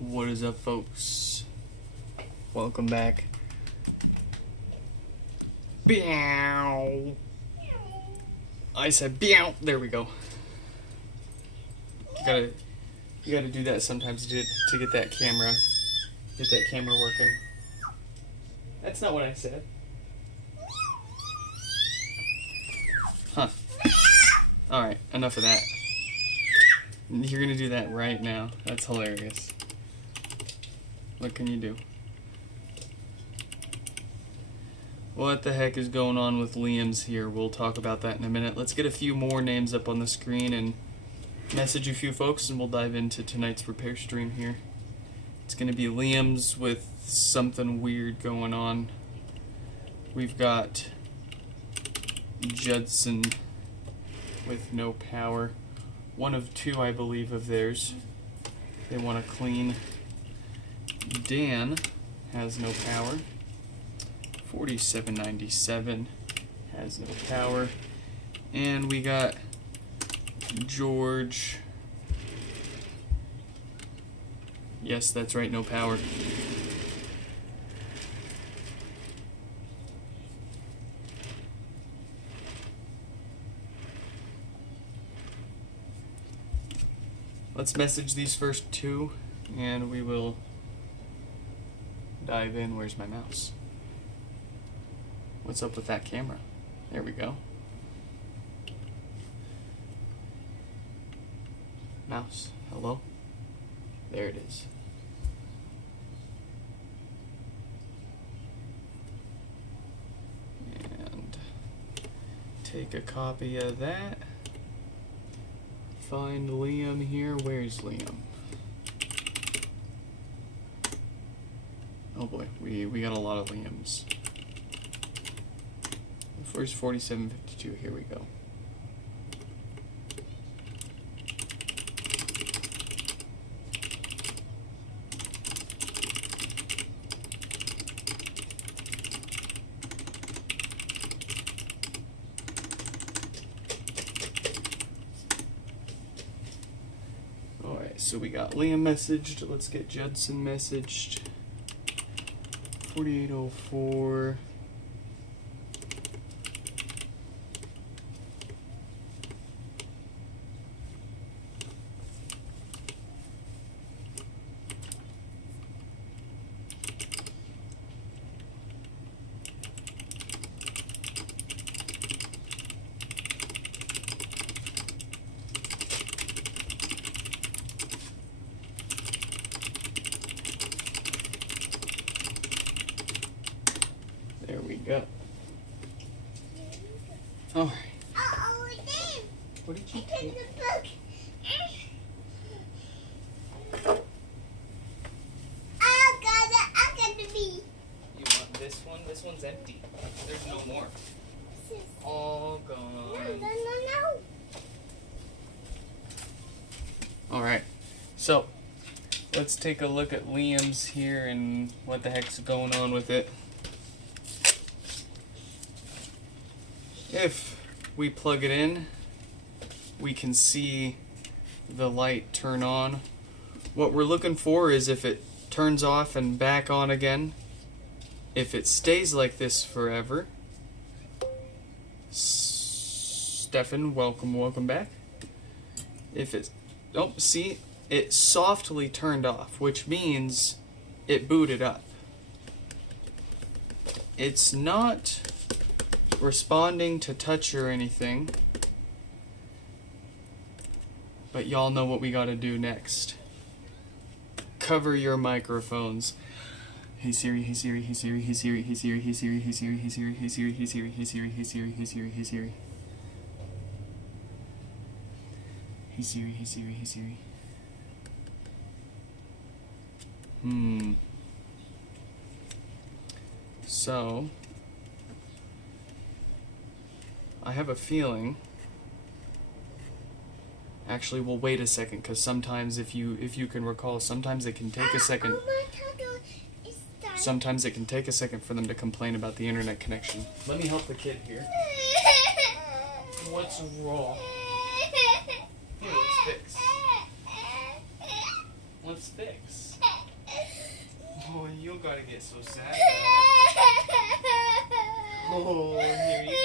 What is up, folks? Welcome back. Meow. I said meow. There we go. You gotta do that sometimes to get that camera working. That's not what I said. Huh. Alright, enough of that. You're gonna do that right now. That's hilarious. What can you do? What the heck is going on with Liam's here? We'll talk about that in a minute. Let's get a few more names up on the screen and message a few folks, and we'll dive into tonight's repair stream here. It's gonna be Liam's with something weird going on. We've got Judson with no power. One of two, I believe, of theirs. They want to clean. Dan has no power. 4797 has no power. And we got George. Yes, that's right, no power. Let's message these first two, and we will dive in. Where's my mouse? What's up with that camera? There we go. Mouse, hello? There it is. And take a copy of that. Find Liam here. Where's Liam? Oh boy, we got a lot of Liams. First 4752, here we go. So we got Liam messaged. Let's get Judson messaged. 4804. There we go. All right. What did you take? I got the bee. You want this one? This one's empty. There's no more. All gone. No. All right. So let's take a look at Liam's here and what the heck's going on with it. If we plug it in, we can see the light turn on. What we're looking for is if it turns off and back on again. If it stays like this forever. Stefan, welcome back. If it, oh, see, it softly turned off, which means it booted up. It's not responding to touch or anything, but y'all know what we gotta do next. Cover your microphones. Hey Siri, hey Siri, hey Siri, hey Siri, hey Siri, hey Siri, hey Siri, hey Siri, hey Siri, hey Siri, hey Siri, hey Siri, hey Siri, hey Siri. Hey Siri, hey Siri, hey Siri. So I have a feeling. Actually, we'll wait a second, because sometimes, if you can recall, sometimes it can take a second. Sometimes it can take a second for them to complain about the internet connection. Let me help the kid here. What's wrong? Here, let's fix. Let's fix. Oh, you don't gotta get so sad about it. Oh, here you go.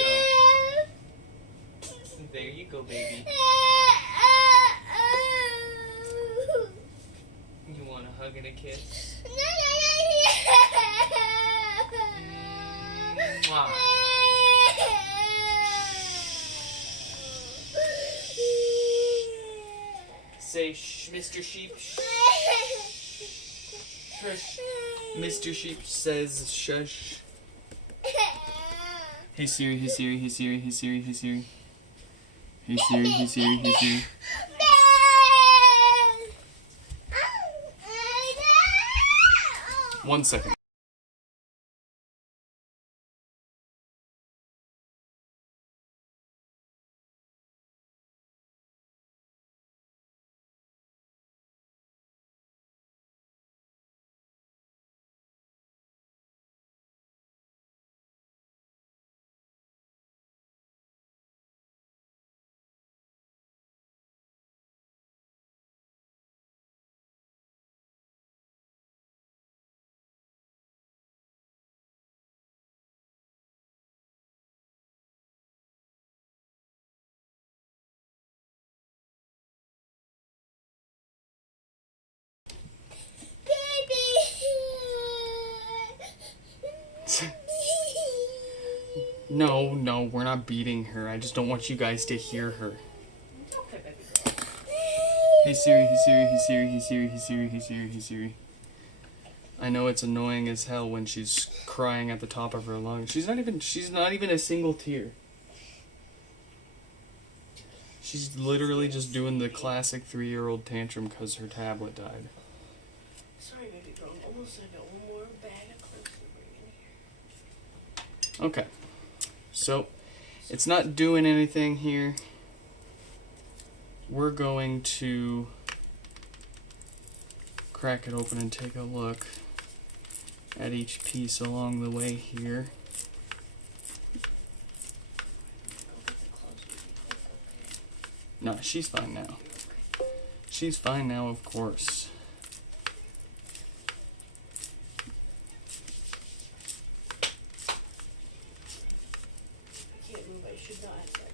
There you go, baby. You want a hug and a kiss? Mwah. Say shh, Mr. Sheep. Shh. Shush. Mr. Sheep says shush. Hey Siri, hey Siri, hey Siri, hey Siri, hey Siri. Hey Siri, hey Siri, hey Siri. One second. No, we're not beating her. I just don't want you guys to hear her. Hey Siri, hey Siri, hey Siri, hey Siri, hey Siri, hey Siri, hey Siri. I know it's annoying as hell when she's crying at the top of her lungs. She's not even a single tear. She's literally just doing the classic 3-year-old tantrum because her tablet died. Sorry, baby girl. Almost I got one more bag of clips to bring in here. Okay. So, it's not doing anything here. We're going to crack it open and take a look at each piece along the way here. No, she's fine now. She's fine now, of course. I can't move. I should not have sat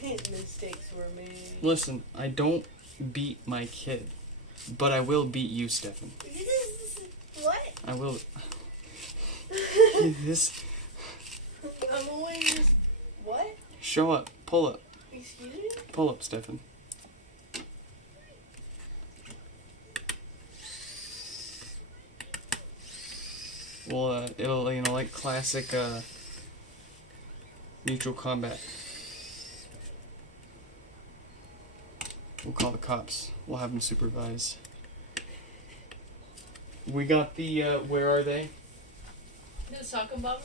down. Mistakes were made. Listen, I don't beat my kid, but I will beat you, Stefan. What? I will. This. I'm always. What? Show up. Pull up. Excuse me? Pull up, Stefan. Well, it'll, like classic, mutual combat. We'll call the cops. We'll have them supervise. We got the, where are they? The soccer ball?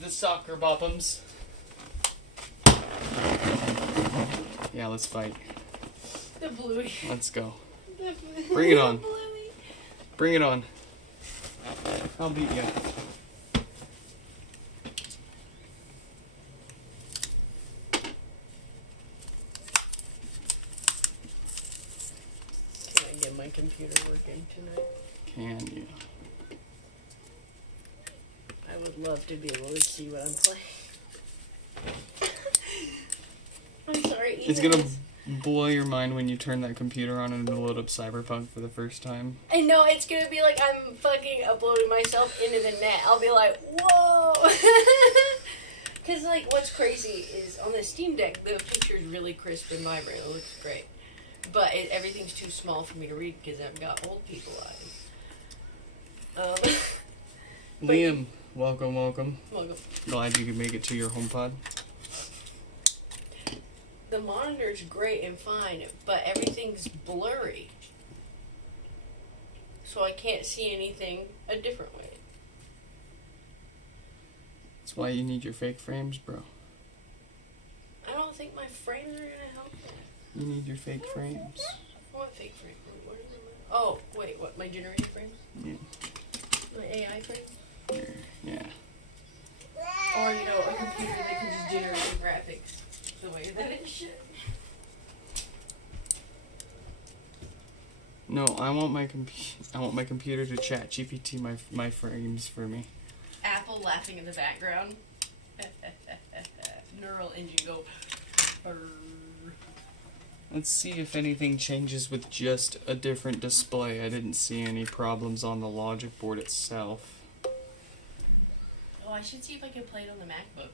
The soccer boppums. Yeah, let's fight. The bluey. Let's go. The Bring it on. bluey. Bring it on. I'll beat you. Can I get my computer working tonight? Can you? I would love to be able to see what I'm playing. I'm sorry, Ethan. It's gonna blow your mind when you turn that computer on and load up Cyberpunk for the first time. I know, it's gonna be like I'm fucking uploading myself into the net. I'll be like, whoa! Because, like, what's crazy is on the Steam Deck, the picture's really crisp and vibrant. It looks great. But everything's too small for me to read because I've got old people eyes. Liam, welcome. Welcome. Glad you could make it to your HomePod. The monitor's great and fine, but everything's blurry. So I can't see anything a different way. That's why you need your fake frames, bro. I don't think my frames are gonna help that. You need your fake frames. What fake frame? What are you Oh, wait, what? My generated frames? Yeah. My AI frames? Yeah. Or, you know, a computer that can just generate the graphics the way that it should. No, I want my computer to chat GPT my frames for me. Apple laughing in the background. Neural engine go. Brrr. Let's see if anything changes with just a different display. I didn't see any problems on the logic board itself. Oh, I should see if I can play it on the MacBook.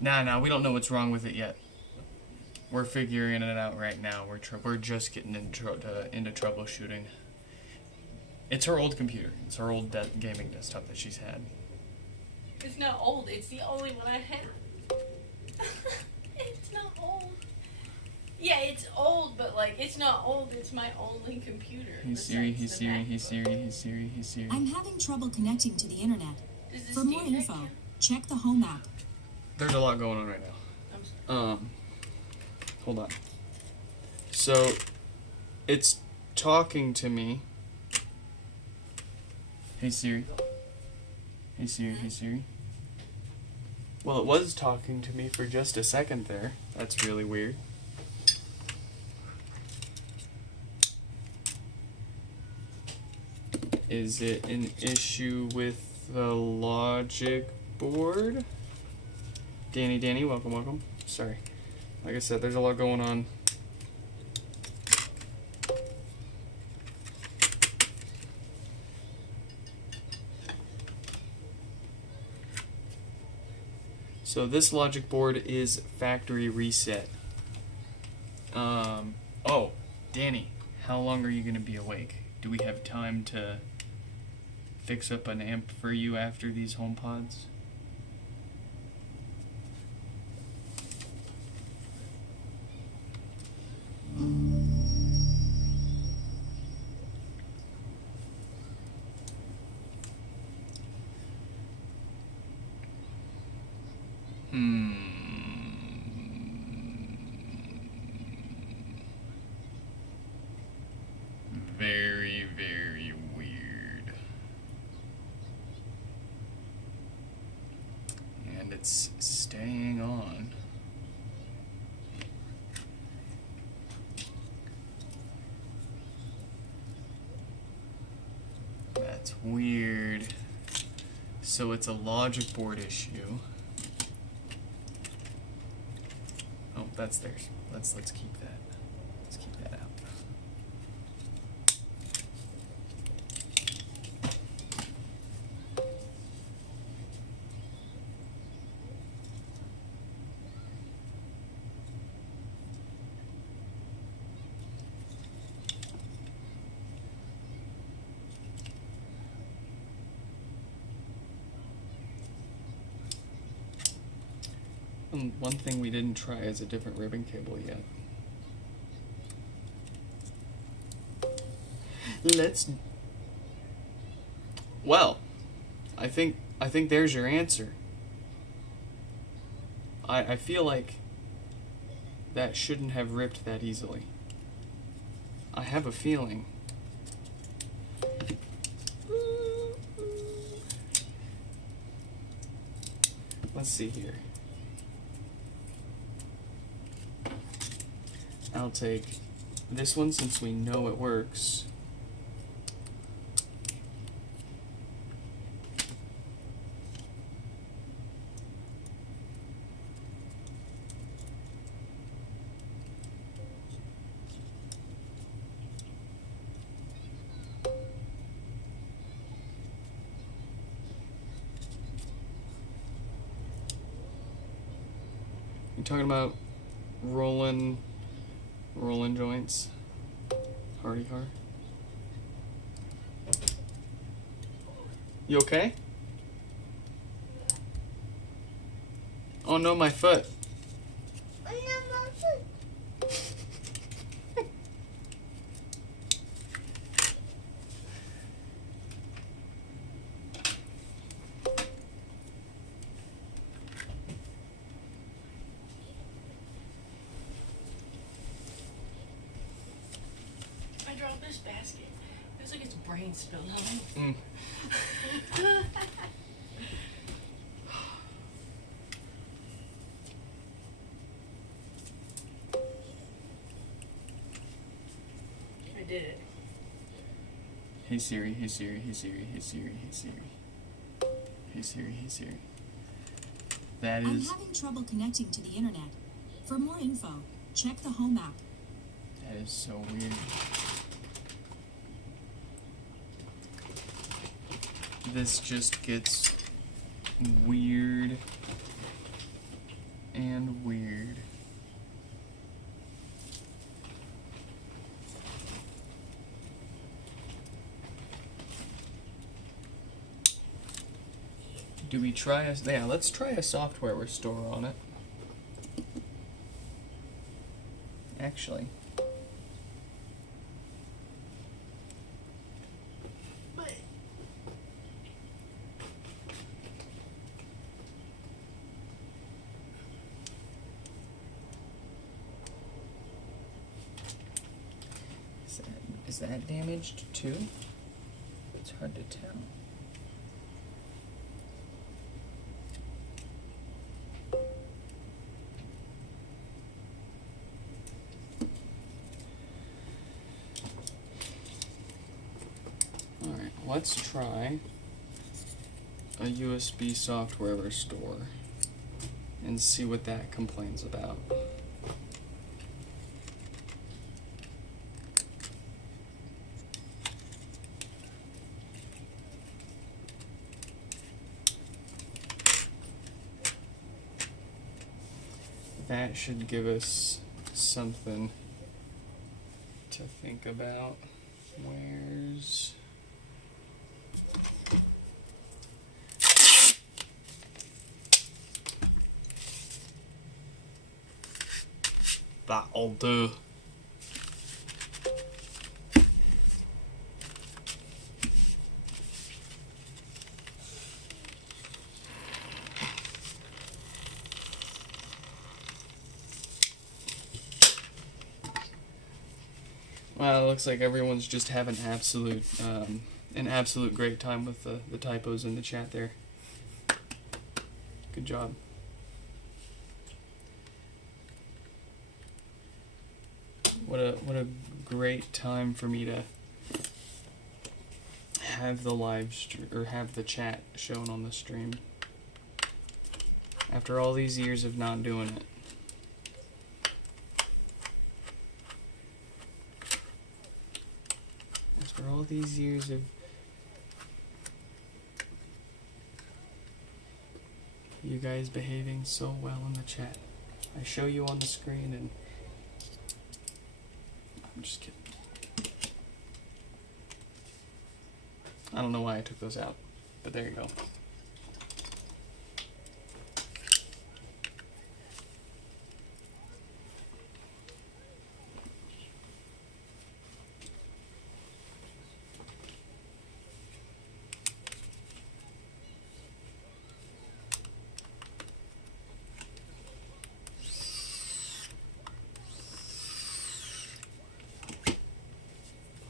Nah, we don't know what's wrong with it yet. We're figuring it out right now. We're just getting into troubleshooting. It's her old computer. It's her old gaming desktop that she's had. It's not old. It's the only one I have. It's not old. Yeah, it's old, but like it's not old. It's my only computer. He's Siri. I'm having trouble connecting to the internet. Does this For more Steam Deck info, count? check the Home app. There's a lot going on right now. I'm sorry. Hold on. So, it's talking to me. Hey Siri. Hey Siri. Well, it was talking to me for just a second there. That's really weird. Is it an issue with the logic board? Danny, welcome. Sorry. Like I said, there's a lot going on. So this logic board is factory reset. Oh, Danny, how long are you going to be awake? Do we have time to fix up an amp for you after these HomePods? Very, very weird. And it's staying on. That's weird. So it's a logic board issue. Oh, that's theirs. Let's keep that. Let's keep that out. One thing we didn't try is a different ribbon cable yet. Well, I think there's your answer. I feel like that shouldn't have ripped that easily. I have a feeling. Let's see here. I'll take this one since we know it works. You talking about rolling joints? Hardy car? You okay? Oh no, my foot. I dropped this basket. It looks like it's brain spilled on me. did it. Hey Siri, hey Siri, hey Siri, hey Siri, hey Siri. Hey Siri, hey Siri. That I'm is... having trouble connecting to the internet. For more info, check the Home app. That is so weird. This just gets weird and weird. Do we try a... Yeah, let's try a software restore on it. Actually. Is that damaged too? It's hard to tell. Alright, let's try a USB software restore and see what that complains about. That should give us something to think about. Where's... That'll do. Well, it looks like everyone's just having an absolute great time with the typos in the chat there. Good job. What a great time for me to have the have the chat shown on the stream. After all these years of not doing it. After all these years of you guys behaving so well in the chat. I show you on the screen and I'm just kidding. I don't know why I took those out, but there you go.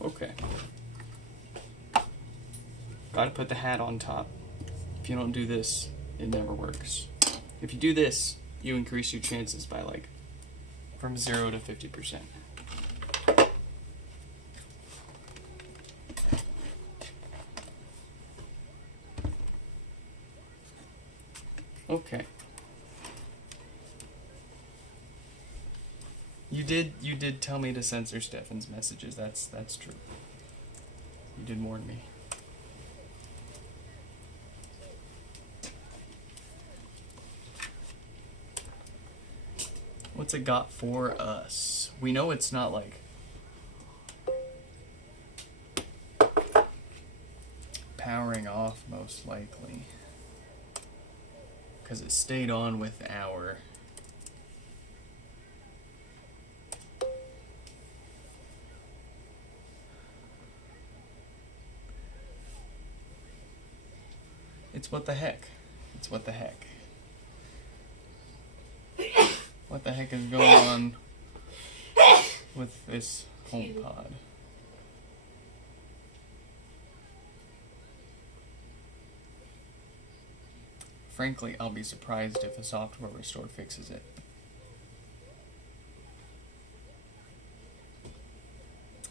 Okay. Gotta put the hat on top. If you don't do this, it never works. If you do this, you increase your chances by like from 0 to 50%. Okay. You did tell me to censor Stefan's messages. That's true. You did warn me. What's it got for us? We know it's not like powering off, most likely, because it stayed on with our It's what the heck. It's what the heck. What the heck is going on with this HomePod? Frankly, I'll be surprised if a software restore fixes it.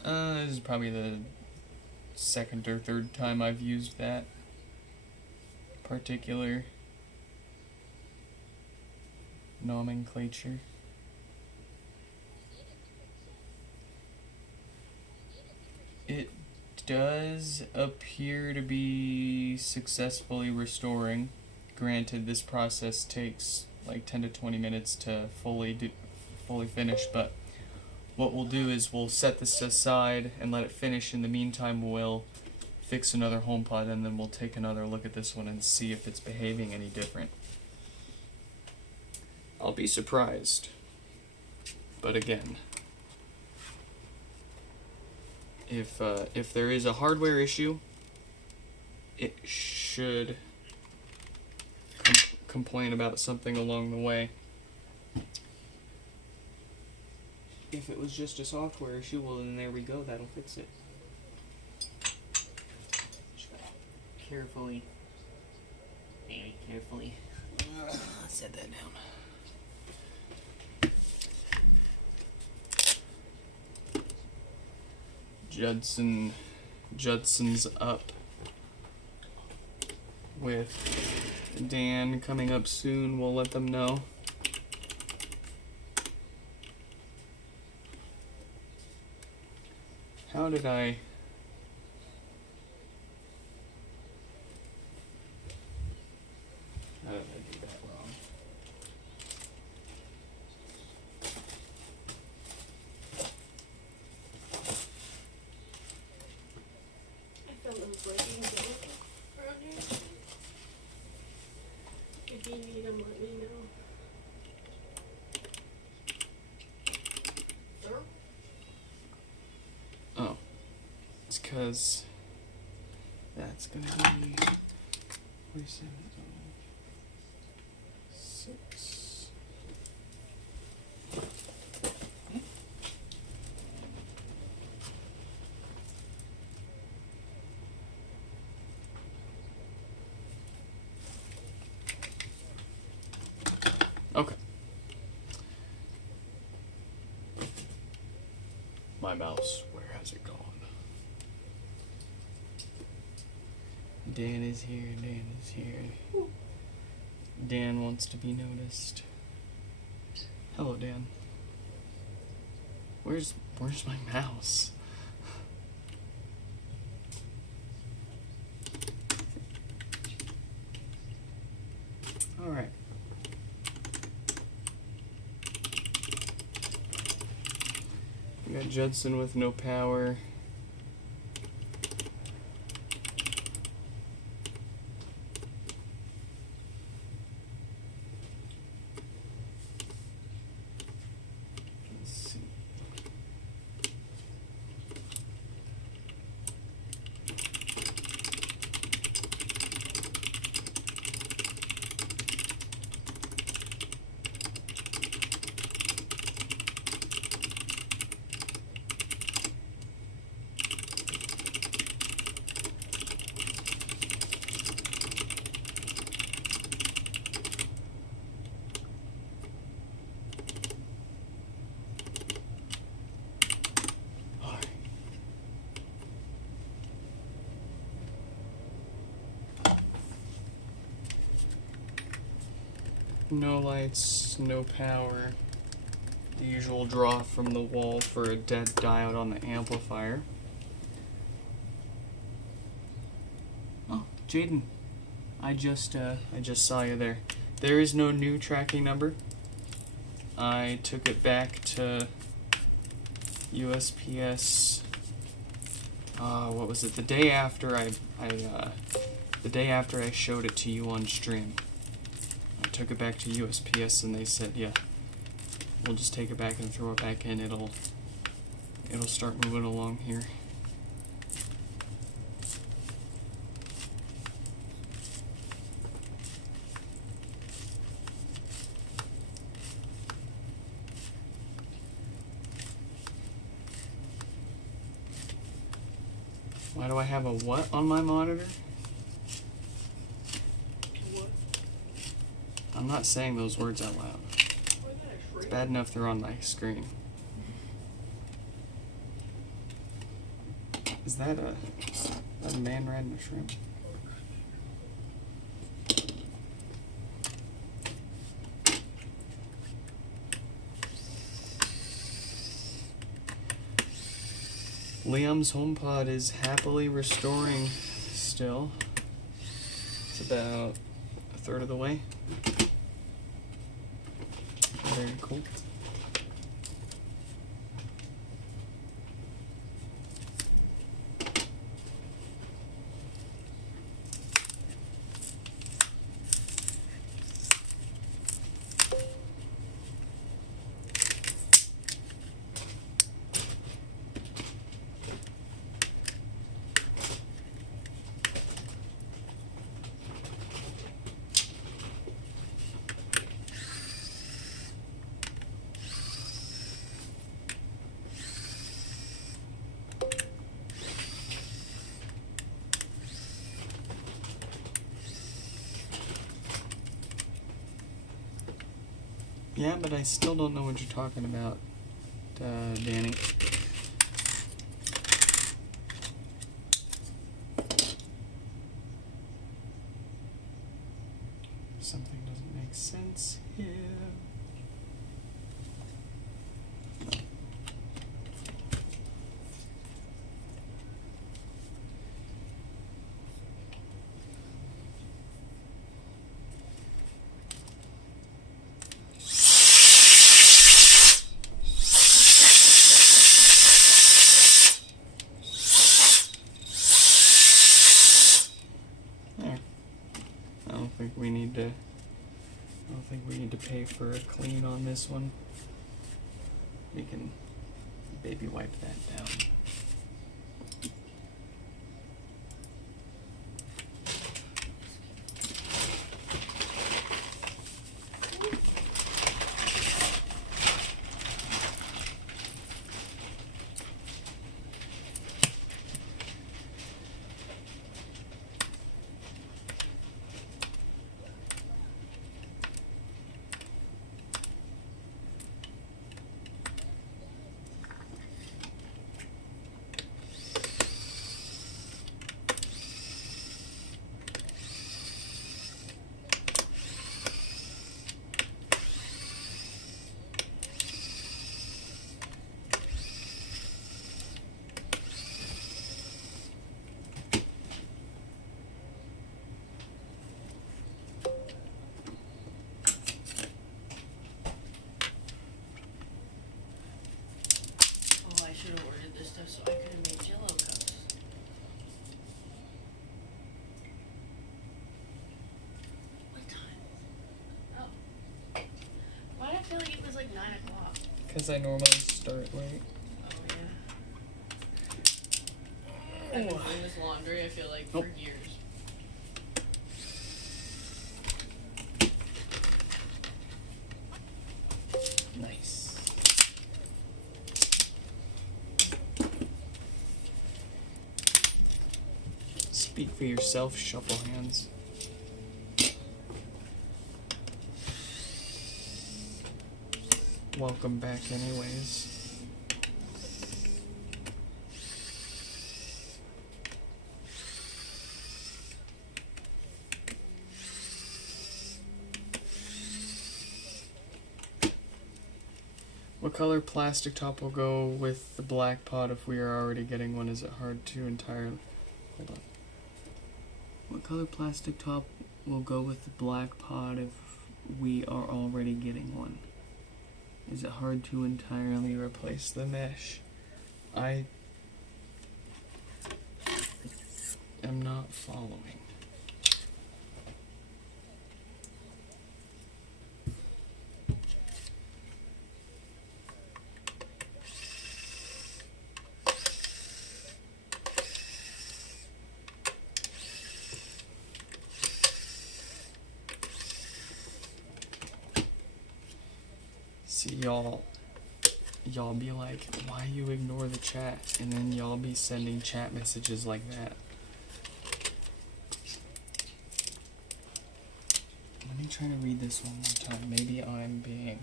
This is probably the second or third time I've used that particular nomenclature. It does appear to be successfully restoring. Granted, this process takes like 10 to 20 minutes to fully finish, but what we'll do is we'll set this aside and let it finish. In the meantime, we'll fix another HomePod, and then we'll take another look at this one and see if it's behaving any different. I'll be surprised. But again, if there is a hardware issue, it should complain about something along the way. If it was just a software issue, well then there we go, that'll fix it. Just gotta carefully, very carefully set that down. Judson's up with Dan coming up soon. We'll let them know. How did I do that wrong? I found those leggings around here. If you need them, let me know. Oh, it's because that's gonna be 47, 6. Okay. My mouse, where has it gone? Dan is here, Dan is here. Dan wants to be noticed. Hello, Dan. Where's my mouse? Alright. We got Judson with no power. Let's see. No lights, no power. The usual draw from the wall for a dead diode on the amplifier. Oh, Jaden, I just saw you there. There is no new tracking number. I took it back to USPS. What was it? The day after I showed it to you on stream. I took it back to USPS and they said, yeah, we'll just take it back and throw it back in. It'll start moving along here. Why do I have a what on my monitor? What? I'm not saying those words out loud. It's bad enough they're on my screen. Is that a man riding a shrimp? Liam's HomePod is happily restoring still. It's about a third of the way. Very cool. Yeah, but I still don't know what you're talking about, Danny. Something doesn't make sense here. I don't think we need to pay for a clean on this one. We can baby wipe that down. So I could have made Jello cups. What time? Oh. Why did I feel like it was like 9 o'clock? Because I normally start late. Oh yeah. I've been doing this laundry, I feel like, for years. Nice. Speak for yourself, shuffle hands. Welcome back anyways. What color plastic top will go with the black pot if we are already getting one? Is it hard to entirely... Hold on. What color plastic top will go with the black pot if we are already getting one? Is it hard to entirely replace the mesh? I am not following. See, y'all be like, why you ignore the chat? And then y'all be sending chat messages like that. Let me try to read this one more time. Maybe I'm being...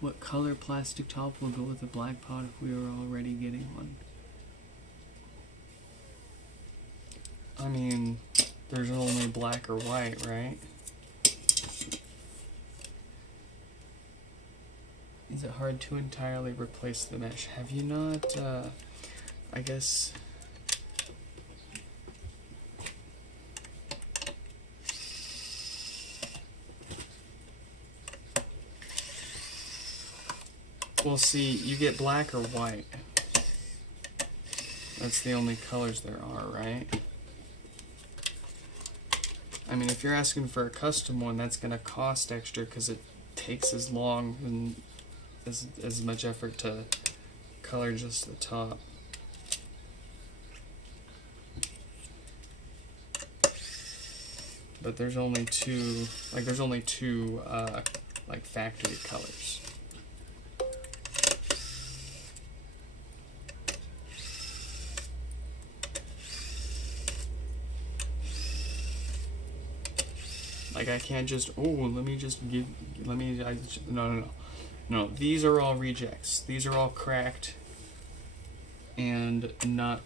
What color plastic top will go with a black pot if we are already getting one? I mean, there's only black or white, right? Is it hard to entirely replace the mesh? Have you not, I guess... Well, see, you get black or white. That's the only colors there are, right? I mean, if you're asking for a custom one, that's going to cost extra because it takes as long and as much effort to color just the top. But there's only two, like factory colors. Like, I can't just, no, these are all rejects. These are all cracked and not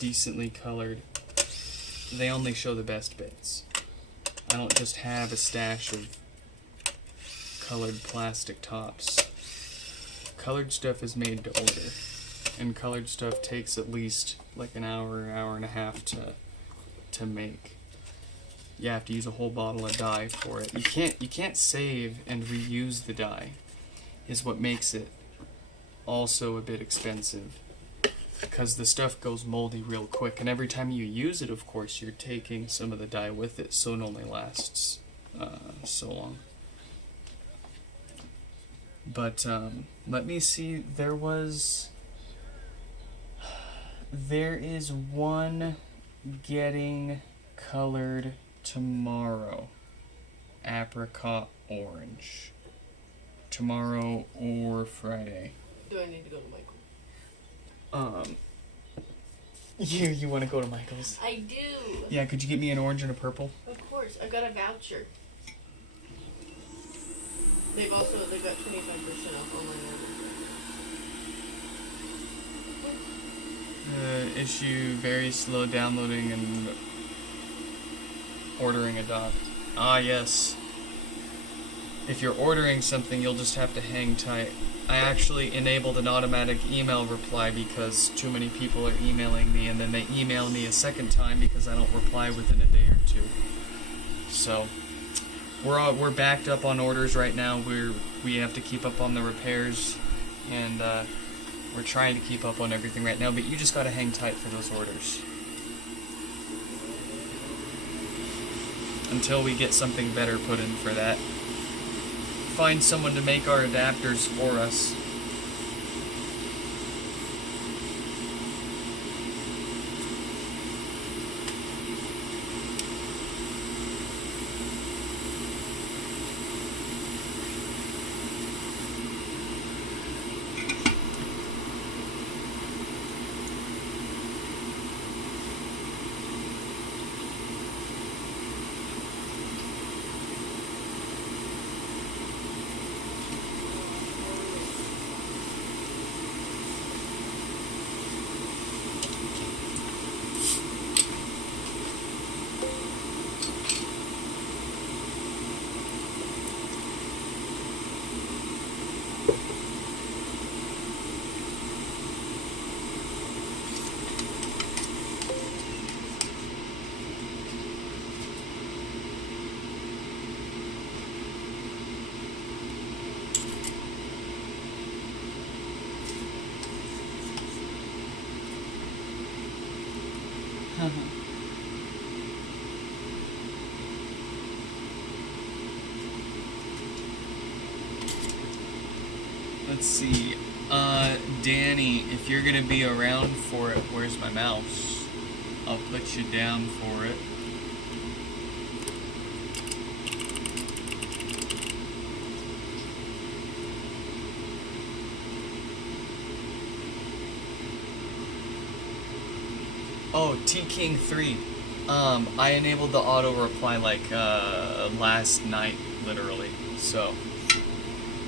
decently colored. They only show the best bits. I don't just have a stash of colored plastic tops. Colored stuff is made to order, and colored stuff takes at least like an hour and a half to make. You have to use a whole bottle of dye for it. You can't save and reuse the dye, is what makes it also a bit expensive, because the stuff goes moldy real quick, and every time you use it, of course, you're taking some of the dye with it, so it only lasts so long. But let me see, there is one getting colored tomorrow. Apricot orange. Tomorrow or Friday. Do I need to go to Michael? You want to go to Michael's? I do. Yeah, could you get me an orange and a purple? Of course. I've got a voucher. They've got 25% off online orders. Issue very slow downloading and ordering a dock. Ah, yes. If you're ordering something, you'll just have to hang tight. I actually enabled an automatic email reply because too many people are emailing me, and then they email me a second time because I don't reply within a day or two. So we're backed up on orders right now. We have to keep up on the repairs, and we're trying to keep up on everything right now. But you just gotta hang tight for those orders until we get something better put in for that. Find someone to make our adapters for us. Let's see. Danny, if you're gonna be around for it, where's my mouse? I'll put you down for it. Oh, T-King 3. I enabled the auto-reply, like, last night, literally, so...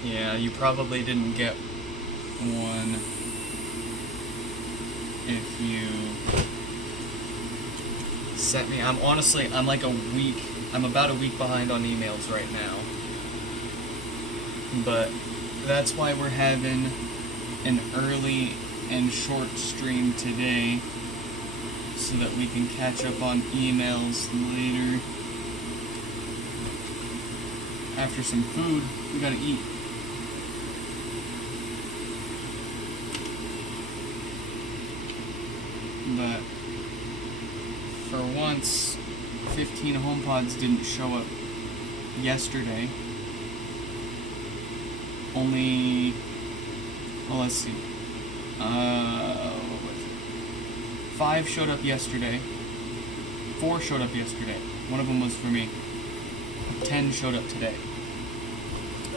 Yeah, you probably didn't get one if you sent me. I'm about a week behind on emails right now. But that's why we're having an early and short stream today, so that we can catch up on emails later. After some food, we gotta eat. But for once, 15 HomePods didn't show up yesterday. Only, well, let's see. What was it? 5 showed up yesterday. 4 showed up yesterday. One of them was for me. 10 showed up today.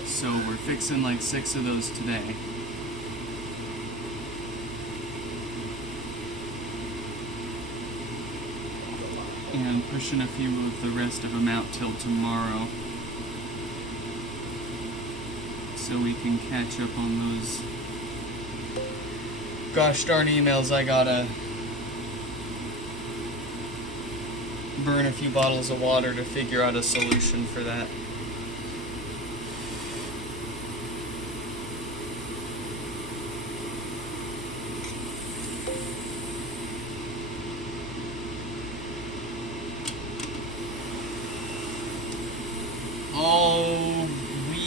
So we're fixing like 6 of those today. And pushing a few of the rest of them out till tomorrow, so we can catch up on those gosh darn emails. I gotta burn a few bottles of water to figure out a solution for that. Oh, we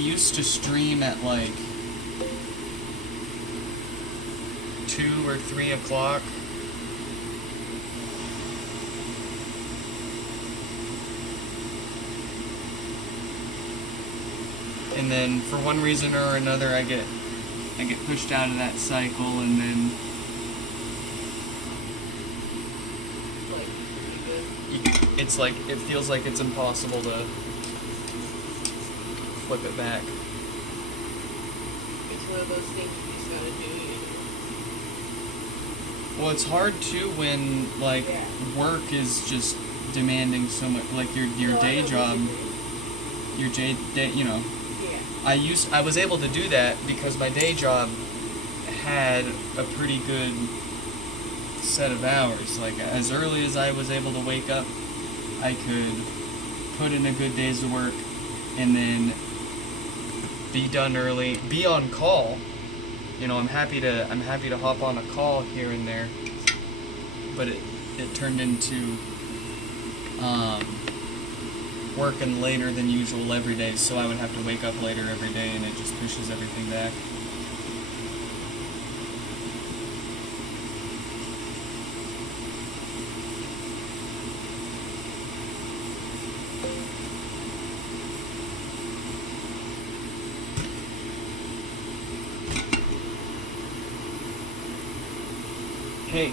used to stream at like 2 or 3 o'clock. And then for one reason or another I get pushed out of that cycle, and then it's like, it feels like it's impossible to flip it back. It's one of those things you just gotta do. Well, it's hard too when like work is just demanding so much, like your day job, your day, you know. Yeah. I was able to do that because my day job had a pretty good set of hours. Like as early as I was able to wake up, I could put in a good day's work and then be done early, be on call. You know, I'm happy to hop on a call here and there, but it turned into working later than usual every day, so I would have to wake up later every day, and it just pushes everything back. Hey,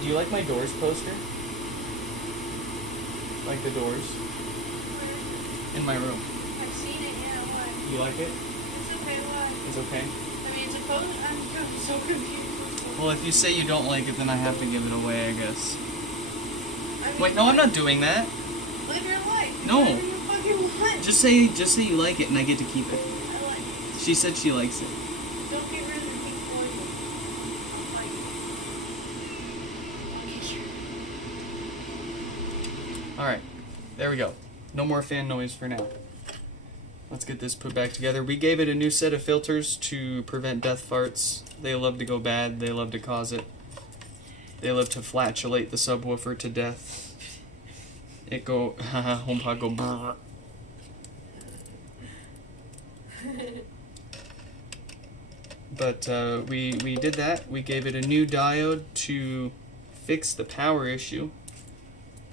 do you like my Doors poster? Like the Doors? In my room. I've seen it, yeah, what? You like it? It's okay, what? It's okay? I mean, it's a post. I'm so confused. Well, if you say you don't like it, then I have to give it away, I guess. I mean, Wait, no, I'm not doing that. Live your life. No. Whatever you fucking want. Just say you like it, and I get to keep it. I like it. She said she likes it. Don't get rid of the pink Floyd one. I like it. Alright, there we go. No more fan noise for now. Let's get this put back together. We gave it a new set of filters to prevent death farts. They love to go bad. They love to cause it. They love to flatulate the subwoofer to death. It go, HomePod go brrr. But we did that. We gave it a new diode to fix the power issue.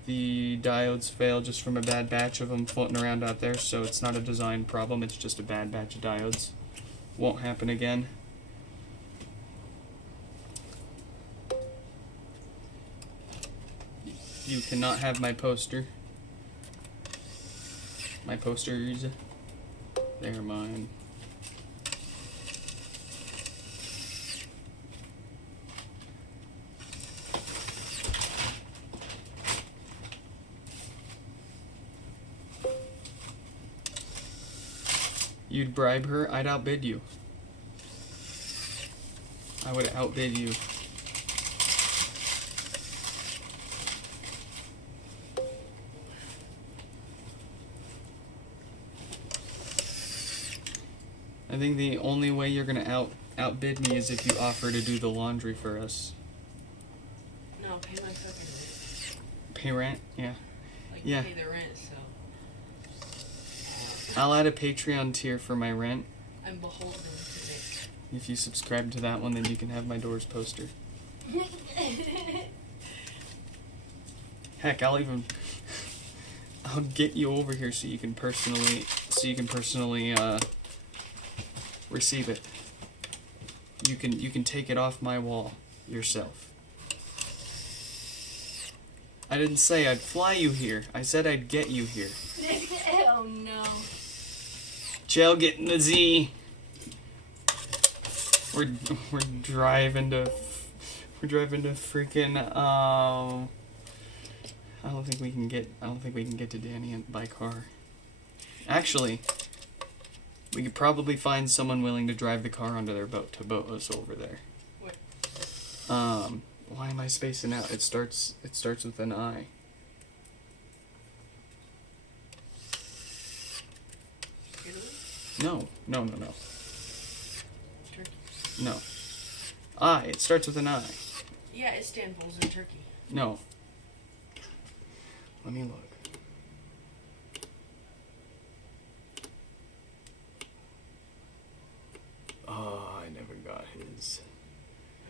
The diodes fail just from a bad batch of them floating around out there, so it's not a design problem, it's just a bad batch of diodes. Won't happen again. You cannot have my poster. My posters. They're mine. You'd bribe her? I'd outbid you. I would outbid you. I think the only way you're gonna outbid me is if you offer to do the laundry for us. No, pay my fucking rent. Pay rent? Yeah. Like, Yeah. pay the rent, so. I'll add a Patreon tier for my rent. I'm beholden to it. If you subscribe to that one, then you can have my Doors poster. Heck, I'll get you over here so you can personally receive it. You can take it off my wall yourself. I didn't say I'd fly you here. I said I'd get you here. Oh no. Jail getting the Z. We're driving to freaking I don't think we can get to Danny by car. Actually, we could probably find someone willing to drive the car onto their boat to boat us over there. What? Why am I spacing out? It starts with an I. Italy? No. Turkey? No. I. It starts with an I. Yeah, Istanbul's in Turkey. No. Let me look. Oh, I never got his.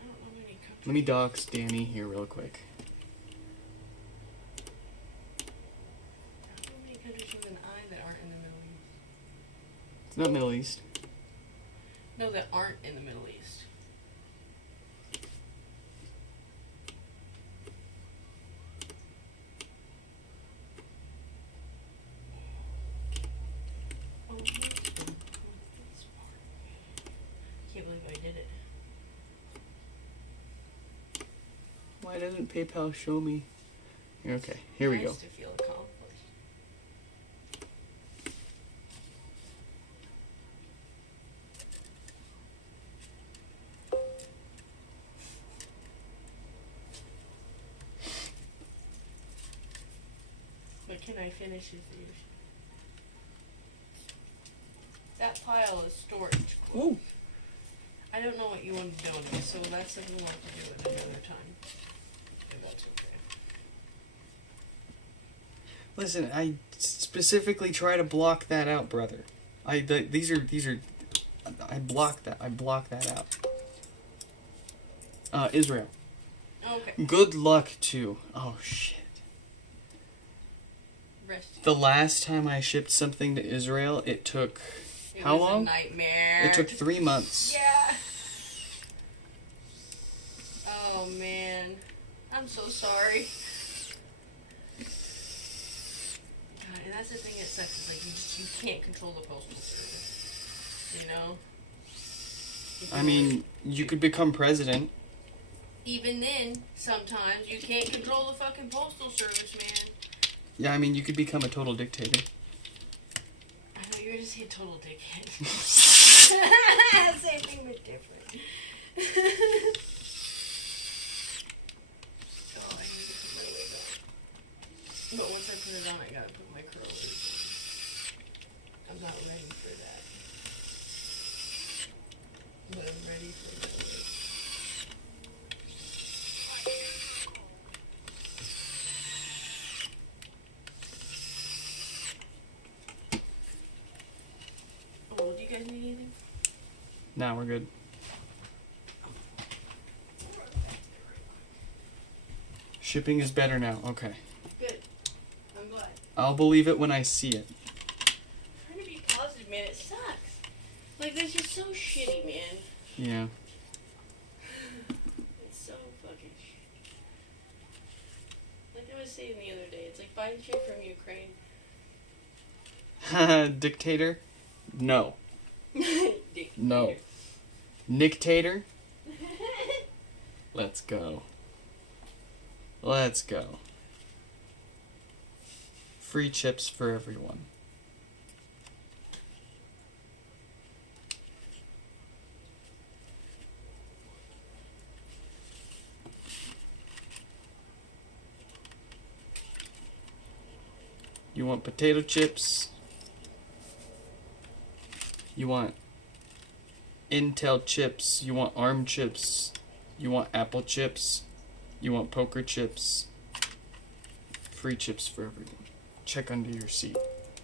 I don't know any countries. Let me dox Danny here real quick. I don't know many countries with an I that aren't in the Middle East. It's not Middle East. No, that aren't in the Middle East. Oh, this one. This part. Can't believe I did it. Why doesn't PayPal show me? Okay, here we go. Nice to feel accomplished. But can I finish his dish? That pile is storage. Ooh. I don't know what you want to do with it, so that's something we'll have to do at another time. If that's okay. Listen, I specifically try to block that out, brother. These are. I blocked that out. Israel. Okay. Good luck too. Oh shit. Rest. The last time I shipped something to Israel, it took how It was long? a nightmare. It took 3 months. Yeah. Oh man, I'm so sorry. God, and that's the thing that sucks. Is like you can't control the postal service. You know. I mean, you could become president. Even then, sometimes you can't control the fucking postal service, man. Yeah, I mean, you could become a total dictator. I know you were just a total dickhead. Same thing but different. Oh, I need to put my wig on. But once I put it on, I gotta put my curls in. I'm not ready for that. But I'm ready for the wig. Oh, well, do you guys need anything? Nah, we're good. Shipping is better now. Okay. Good. I'm glad. I'll believe it when I see it. Trying to be positive, man. It sucks. Like, this is so shitty, man. Yeah. It's so fucking shitty. Like I was saying the other day, it's like buying shit from Ukraine. Dictator? No. Dictator. No. Nictator? Let's go. Let's go. Free chips for everyone. You want potato chips? You want Intel chips? You want ARM chips? You want Apple chips? You want poker chips? Free chips for everyone. Check under your seat.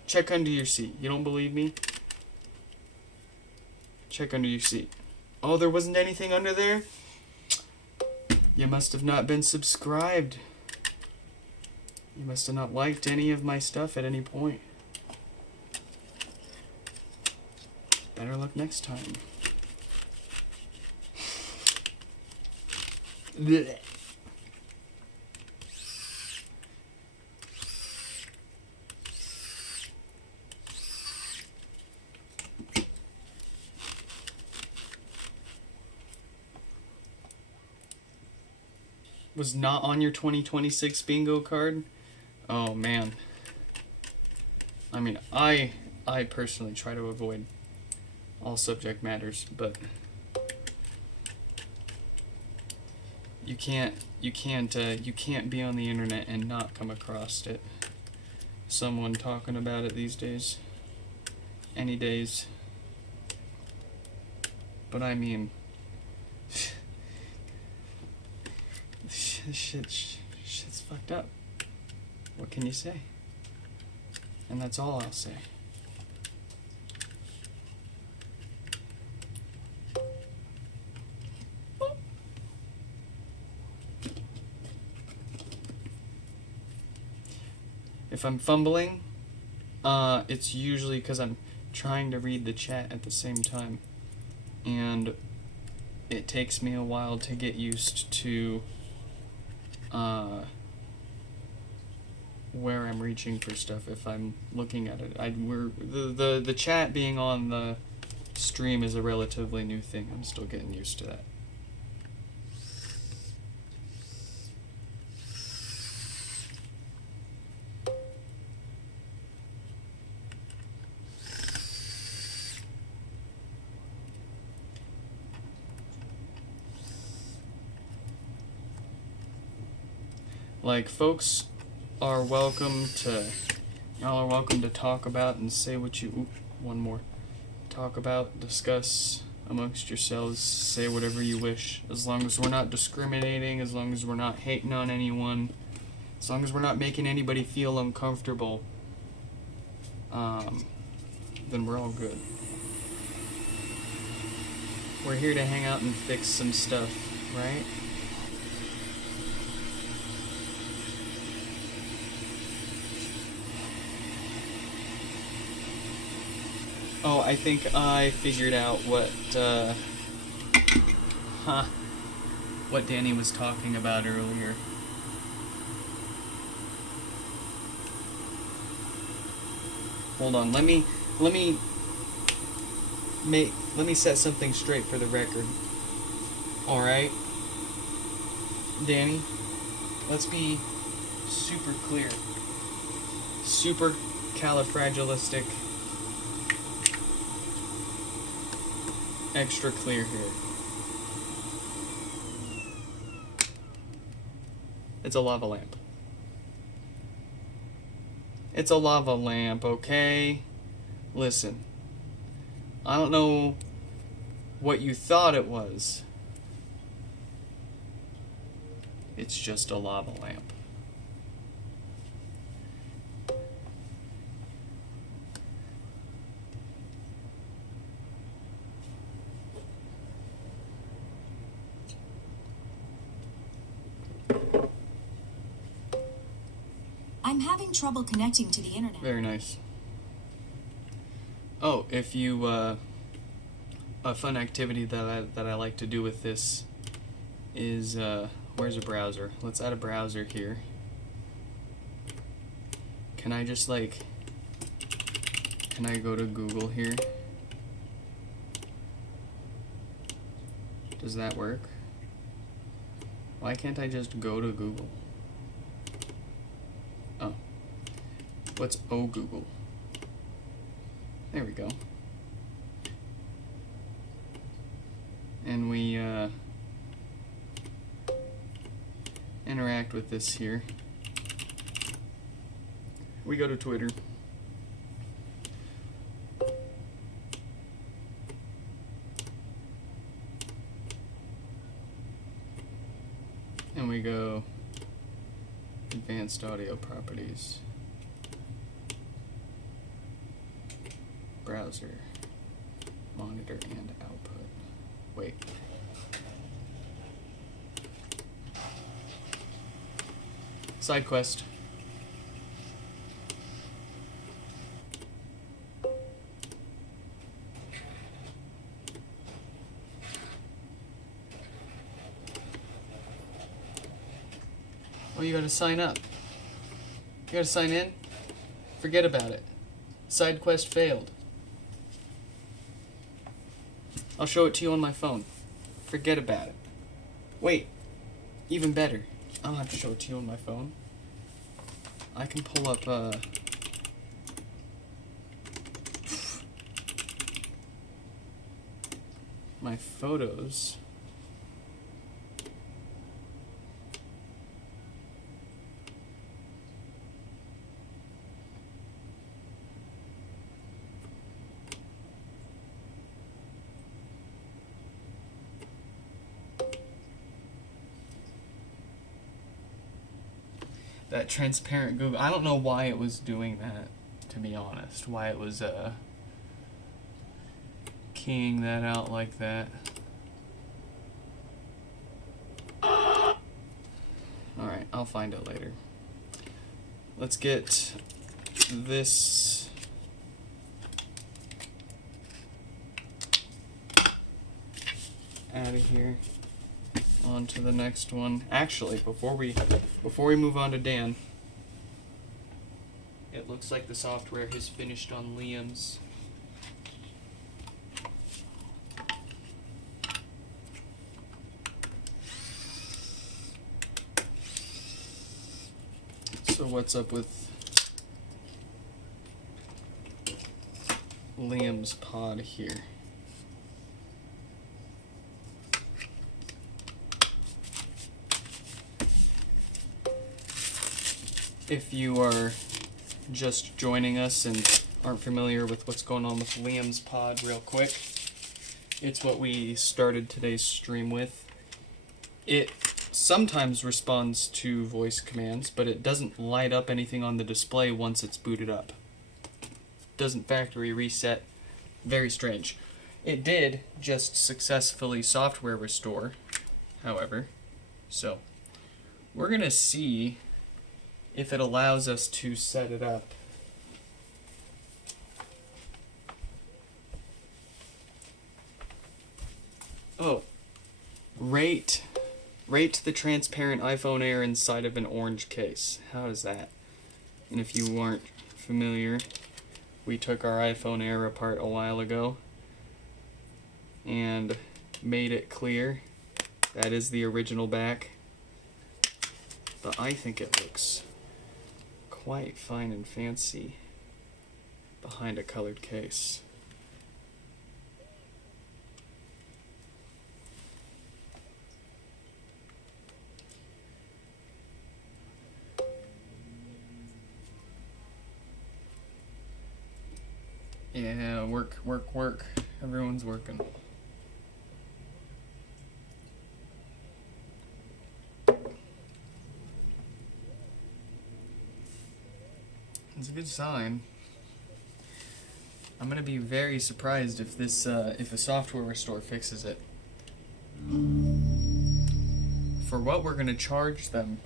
Check under your seat. You don't believe me? Check under your seat. Oh, there wasn't anything under there? You must have not been subscribed. You must have not liked any of my stuff at any point. Better luck next time. Blech. Was not on your 2026 bingo card? Oh man. I mean, I personally try to avoid all subject matters, but you can't be on the internet and not come across it. Someone talking about it these days. Any days. But I mean, shit's fucked up. What can you say? And that's all I'll say. If I'm fumbling, it's usually because I'm trying to read the chat at the same time. And it takes me a while to get used to where I'm reaching for stuff if I'm looking at it. The chat being on the stream is a relatively new thing. I'm still getting used to that. Like, folks are welcome to, y'all are welcome to talk about and say what you, talk about, discuss amongst yourselves, say whatever you wish, as long as we're not discriminating, as long as we're not hating on anyone, as long as we're not making anybody feel uncomfortable, then we're all good. We're here to hang out and fix some stuff, right? Oh, I think I figured out what Danny was talking about earlier. Hold on, let me set something straight for the record. Alright? Danny, let's be super clear. Super califragilistic. Extra clear here. It's a lava lamp. It's a lava lamp, okay? Listen. I don't know what you thought it was. It's just a lava lamp. I'm having trouble connecting to the internet. Very nice. Oh, if you, a fun activity that I like to do with this is, where's a browser? Let's add a browser here. Can I just, can I go to Google here? Does that work? Why can't I just go to Google? Oh. What's Google? There we go. And we interact with this here. we go to Twitter. And we go advanced audio properties. Browser, monitor, and output. Wait. Side quest. Oh, you gotta sign up. You gotta sign in? Forget about it. Side quest failed. I'll show it to you on my phone. Forget about it. Wait, even better. I don't have to show it to you on my phone. I can pull up, my photos. That transparent Google. I don't know why it was doing that, to be honest. Why it was keying that out like that. Alright, I'll find it later. Let's get this out of here. On to the next one. Actually, before we move on to Dan, it looks like the software has finished on Liam's. So what's up with Liam's pod here? If you are just joining us and aren't familiar with what's going on with Liam's pod, real quick, it's what we started today's stream with. It sometimes responds to voice commands, but it doesn't light up anything on the display once it's booted up. Doesn't factory reset. Very strange. It did just successfully software restore, however. So, we're going to see if it allows us to set it up. Oh, rate the transparent iPhone Air inside of an orange case. How is that? And if you weren't familiar, we took our iPhone Air apart a while ago and made it clear. That is the original back. But I think it looks quite fine and fancy behind a colored case. Yeah, work. Everyone's working. It's a good sign. I'm gonna be very surprised if this, if a software restore fixes it. For what we're gonna charge them,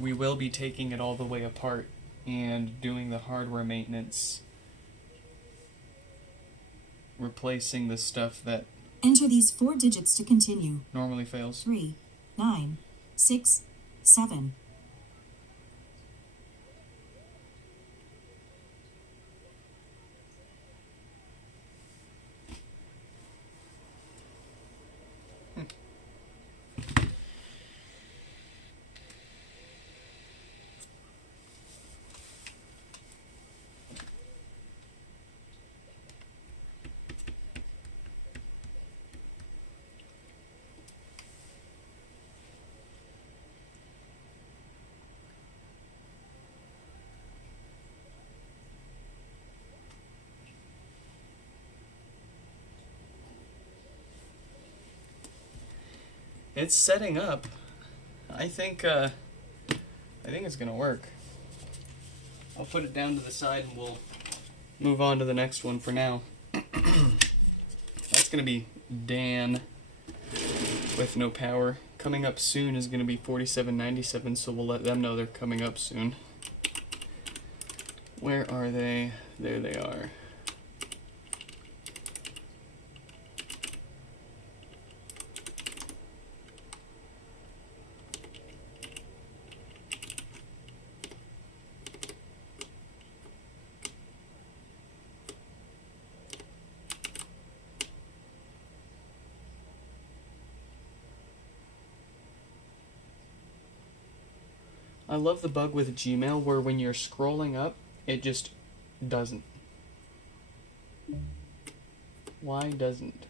we will be taking it all the way apart and doing the hardware maintenance, replacing the stuff that Enter these 4 digits to continue. normally fails. 3, 9, 6, 7. It's setting up. I think it's gonna work. I'll put it down to the side and we'll move on to the next one for now. That's gonna be Dan with no power. Coming up soon is gonna be 4797, so we'll let them know they're coming up soon. Where are they? There they are. I love the bug with Gmail where when you're scrolling up, it just doesn't. Why doesn't?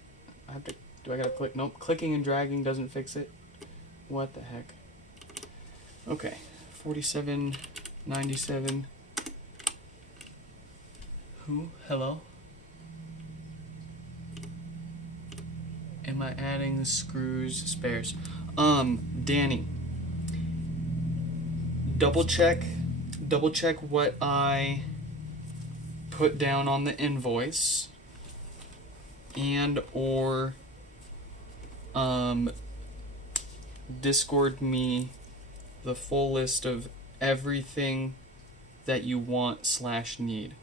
I have to, do I gotta click? Nope, clicking and dragging doesn't fix it. What the heck? Okay, 4797. Who? Hello? Am I adding screws, spares? Danny. Double check what I put down on the invoice, and or Discord me the full list of everything that you want / need,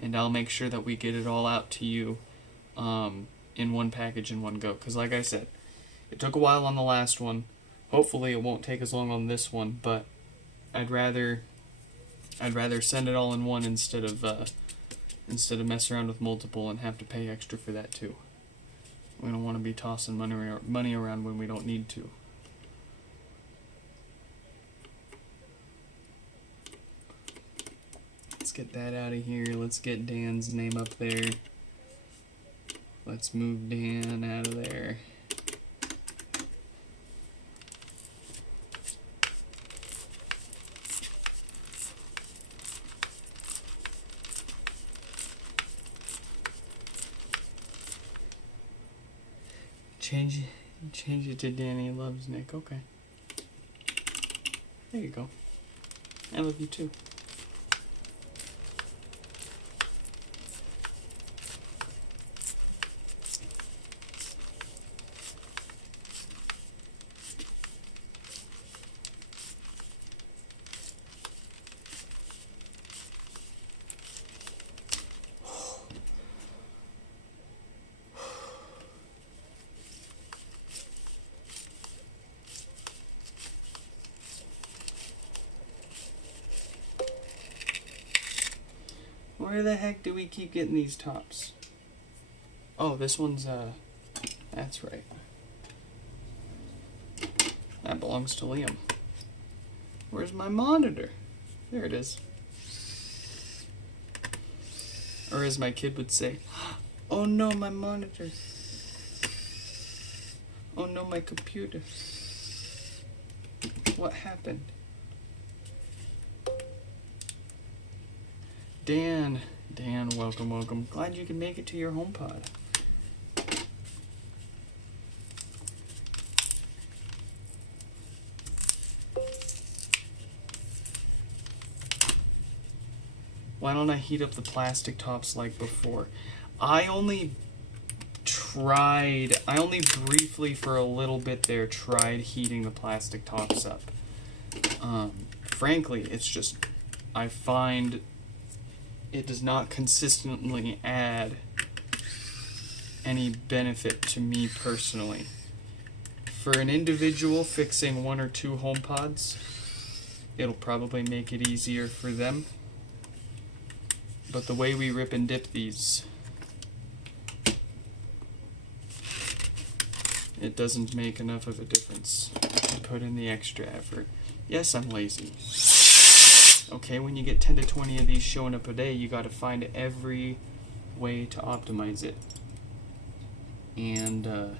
and I'll make sure that we get it all out to you in one package in one go. Because like I said, it took a while on the last one. Hopefully it won't take as long on this one, but I'd rather send it all in one instead of mess around with multiple and have to pay extra for that too. We don't want to be tossing money around when we don't need to. Let's get that out of here. Let's get Dan's name up there. Let's move Dan out of there. Change it to Danny loves Nick. Okay. There you go. I love you too. Where the heck do we keep getting these tops? Oh, this one's, that's right. That belongs to Liam. Where's my monitor? There it is. Or as my kid would say, oh no, my monitor. Oh no, my computer. What happened? Dan, welcome. Glad you can make it to your HomePod. Why don't I heat up the plastic tops like before? I only briefly for a little bit there tried heating the plastic tops up. Frankly, it's just, I find it does not consistently add any benefit to me personally. For an individual fixing 1 or 2 HomePods, it'll probably make it easier for them. But the way we rip and dip these, it doesn't make enough of a difference to put in the extra effort. Yes, I'm lazy. Okay, when you get 10 to 20 of these showing up a day, you gotta find every way to optimize it. And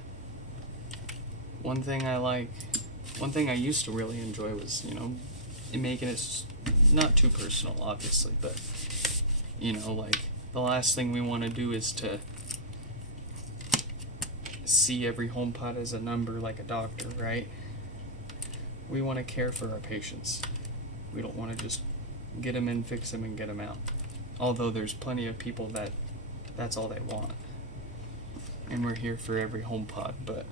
one thing I used to really enjoy was, making it not too personal, obviously, but, like, the last thing we want to do is to see every HomePod as a number like a doctor, right? We want to care for our patients. We don't want to just get them in, fix them, and get them out. Although there's plenty of people that's all they want. And we're here for every HomePod, but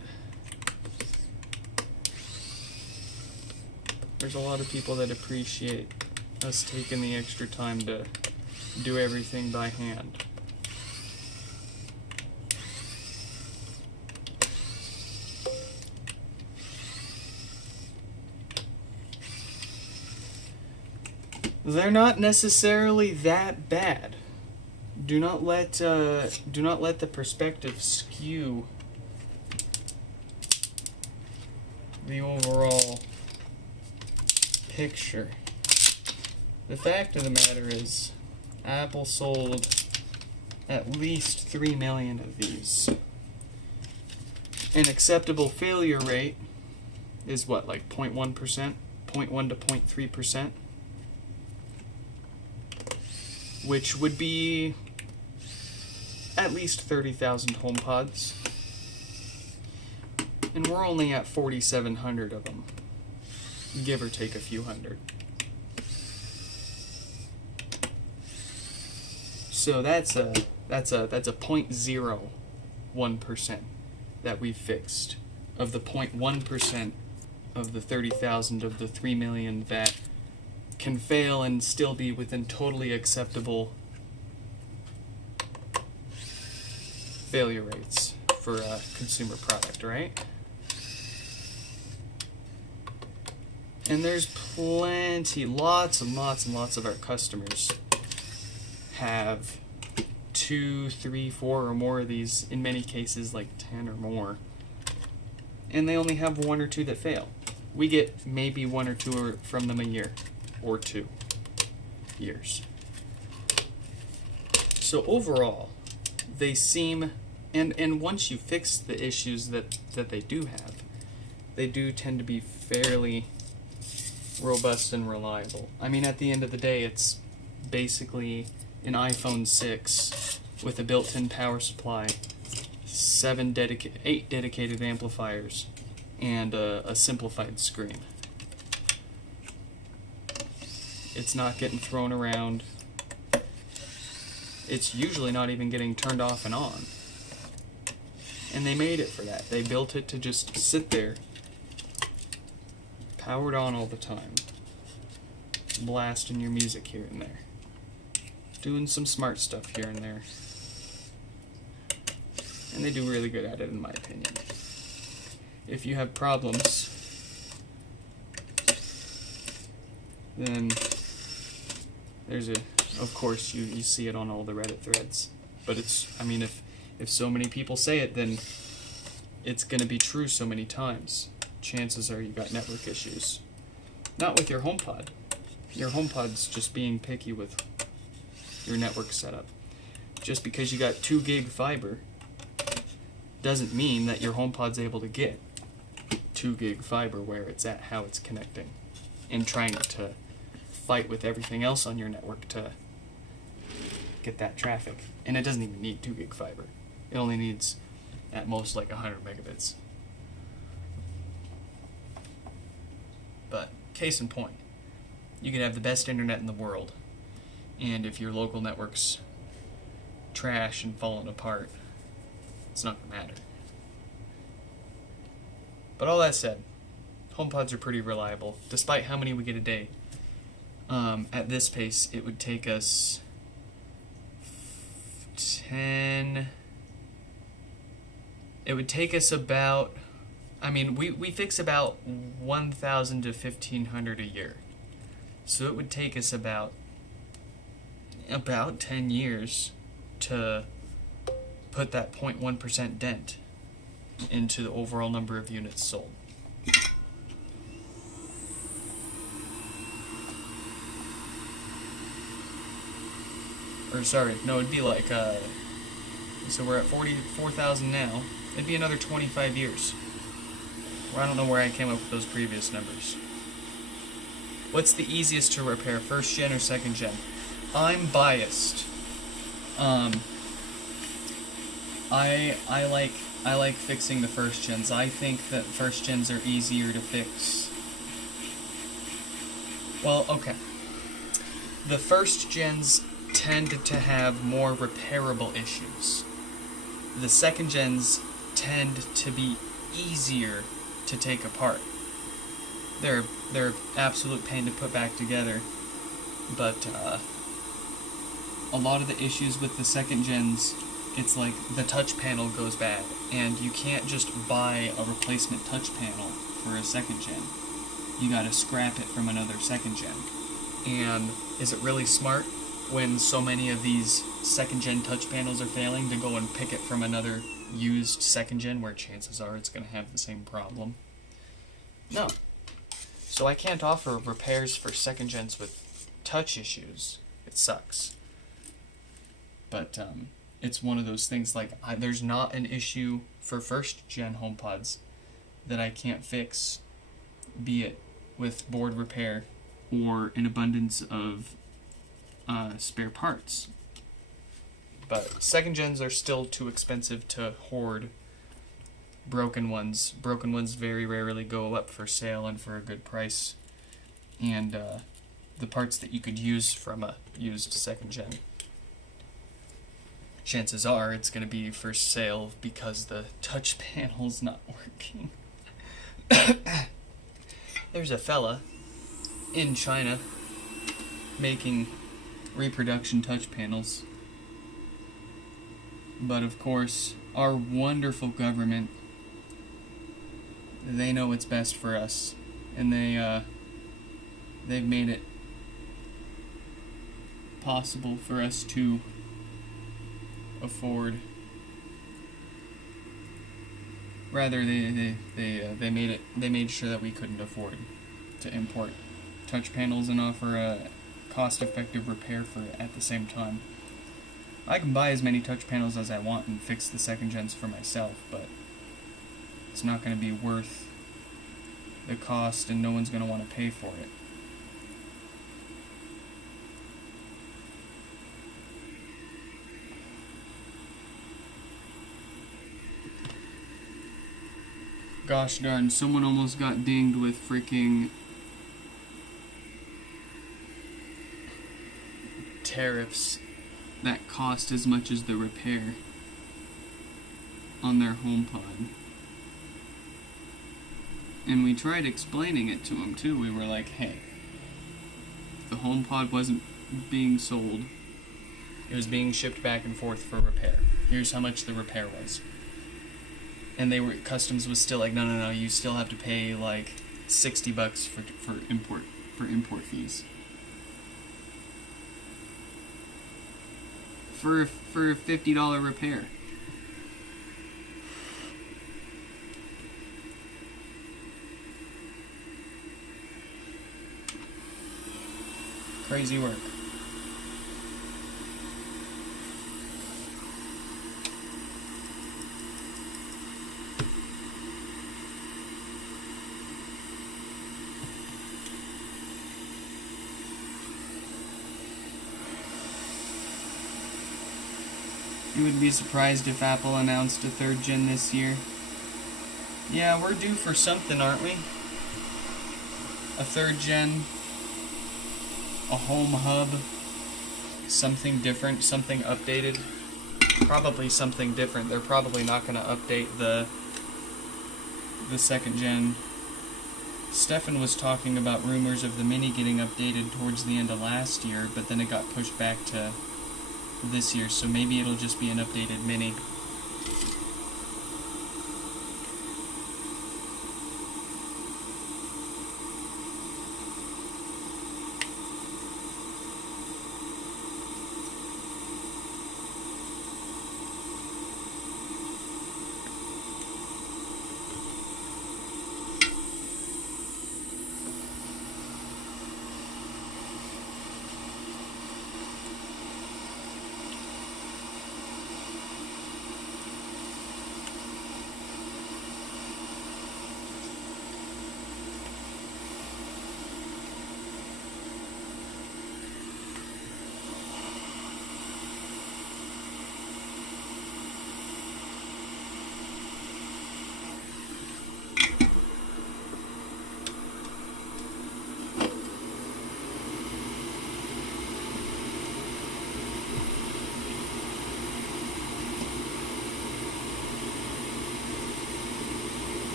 there's a lot of people that appreciate us taking the extra time to do everything by hand. They're not necessarily that bad. Do not let the perspective skew the overall picture. The fact of the matter is, Apple sold at least 3 million of these. An acceptable failure rate is what, like 0.1%? 0.1 to 0.3%? Which would be at least 30,000 HomePods. And we're only at 4,700 of them, give or take a few hundred. So that's a 0.01% that we fixed of the 0.1% of the 30,000 of the 3 million that can fail and still be within totally acceptable failure rates for a consumer product, right? And there's plenty, lots and lots and lots of our customers have 2, 3, 4 or more of these, in many cases like 10 or more, and they only have 1 or 2 that fail. We get maybe 1 or 2 from them a year, or 2 years. So overall, they seem, and once you fix the issues that they do have, they do tend to be fairly robust and reliable. I mean, at the end of the day, it's basically an iPhone 6 with a built-in power supply, 8 dedicated amplifiers, and a simplified screen. It's not getting thrown around. It's usually not even getting turned off and on. And they made it for that. They built it to just sit there, powered on all the time, blasting your music here and there, doing some smart stuff here and there. And they do really good at it, in my opinion. If you have problems, then there's of course you see it on all the Reddit threads. But it's, I mean, if so many people say it, then it's going to be true so many times. Chances are you got network issues. Not with your HomePod. Your HomePod's just being picky with your network setup. Just because you got 2 gig fiber doesn't mean that your HomePod's able to get 2 gig fiber where it's at, how it's connecting, and trying to fight with everything else on your network to get that traffic. And it doesn't even need 2 gig fiber. It only needs at most like 100 megabits. But case in point, you can have the best internet in the world, and if your local network's trash and falling apart, it's not gonna matter. But all that said, HomePods are pretty reliable, despite how many we get a day. At this pace, it would take us 10... It would take us about... I mean, we fix about 1,000 to 1,500 a year. So it would take us about 10 years to put that 0.1% dent into the overall number of units sold. Or sorry, no, it'd be like, so we're at 44,000 now. It'd be another 25 years. Well, I don't know where I came up with those previous numbers. What's the easiest to repair, first gen or second gen? I'm biased. I like fixing the first gens. I think that first gens are easier to fix. Well, okay. The first gens tend to have more repairable issues. The second gens tend to be easier to take apart. They're absolute pain to put back together, but a lot of the issues with the second gens, it's like the touch panel goes bad, and you can't just buy a replacement touch panel for a second gen. You gotta scrap it from another second gen. And is it really smart when so many of these second gen touch panels are failing to go and pick it from another used second gen where chances are it's gonna have the same problem? No. So I can't offer repairs for second gens with touch issues. It sucks. But it's one of those things, like, there's not an issue for first gen HomePods that I can't fix, be it with board repair or an abundance of spare parts. But second gens are still too expensive to hoard broken ones. Broken ones very rarely go up for sale and for a good price. And the parts that you could use from a used second gen, chances are it's going to be for sale because the touch panel's not working. There's a fella in China making reproduction touch panels. But of course, our wonderful government, they know what's best for us, and they've made it possible for us to afford. Rather, they made sure that we couldn't afford to import touch panels and offer a cost-effective repair for it at the same time. I can buy as many touch panels as I want and fix the second gens for myself, but it's not going to be worth the cost, and no one's going to want to pay for it. Gosh darn, someone almost got dinged with freaking tariffs that cost as much as the repair on their HomePod. And we tried explaining it to him too. We were like, hey, the HomePod wasn't being sold. It was being shipped back and forth for repair. Here's how much the repair was. And customs was still like, no, you still have to pay like $60 for import fees. For a $50 repair. Crazy work. You would be surprised if Apple announced a third gen this year. Yeah, we're due for something, aren't we? A third gen, a home hub, something different, something updated. Probably something different. They're probably not going to update the second gen. Stefan was talking about rumors of the Mini getting updated towards the end of last year, but then it got pushed back to this year, so maybe it'll just be an updated Mini.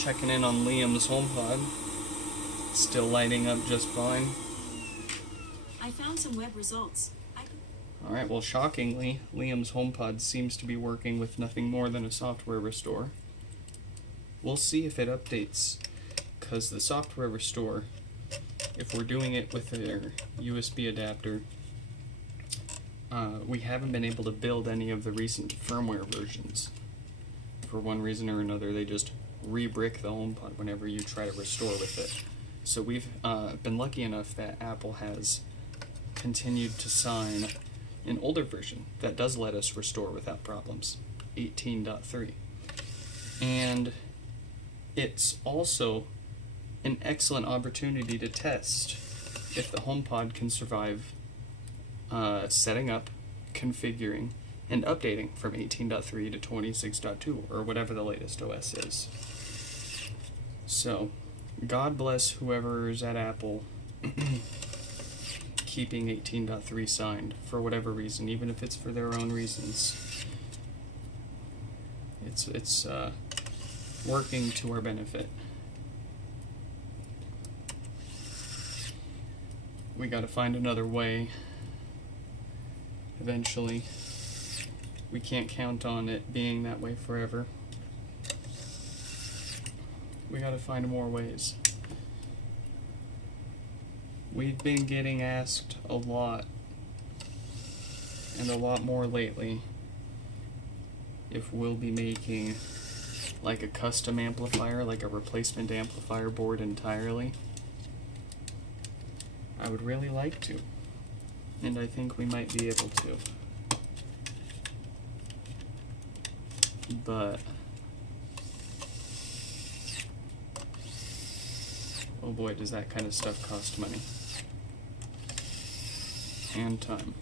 checking in on Liam's HomePod. Still lighting up just fine. I found some web results. Alright, well, shockingly, Liam's HomePod seems to be working with nothing more than a software restore. We'll see if it updates, because the software restore, if we're doing it with a USB adapter, we haven't been able to build any of the recent firmware versions. For one reason or another, they just re-brick the HomePod whenever you try to restore with it. So we've been lucky enough that Apple has continued to sign an older version that does let us restore without problems, 18.3. And it's also an excellent opportunity to test if the HomePod can survive setting up, configuring, and updating from 18.3 to 26.2, or whatever the latest OS is. So, God bless whoever's at Apple keeping 18.3 signed for whatever reason, even if it's for their own reasons. It's working to our benefit. We gotta find another way. Eventually. We can't count on it being that way forever. We gotta find more ways. We've been getting asked a lot, and a lot more lately, if we'll be making like a custom amplifier, like a replacement amplifier board entirely. I would really like to, and I think we might be able to. But oh boy, does that kind of stuff cost money and time.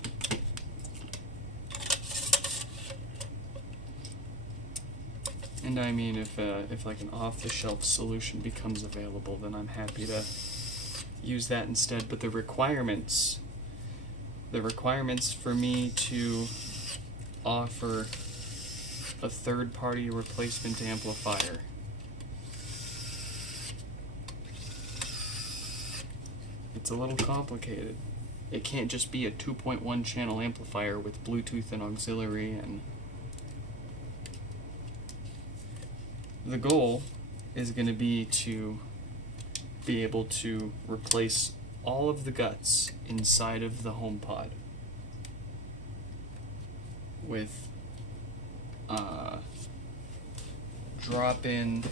And I mean, if like an off-the-shelf solution becomes available, then I'm happy to use that instead. But the requirements for me to offer a third-party replacement amplifier it's a little complicated. It can't just be a 2.1 channel amplifier with Bluetooth and auxiliary, and the goal is going to be to be able to replace all of the guts inside of the HomePod with drop-in,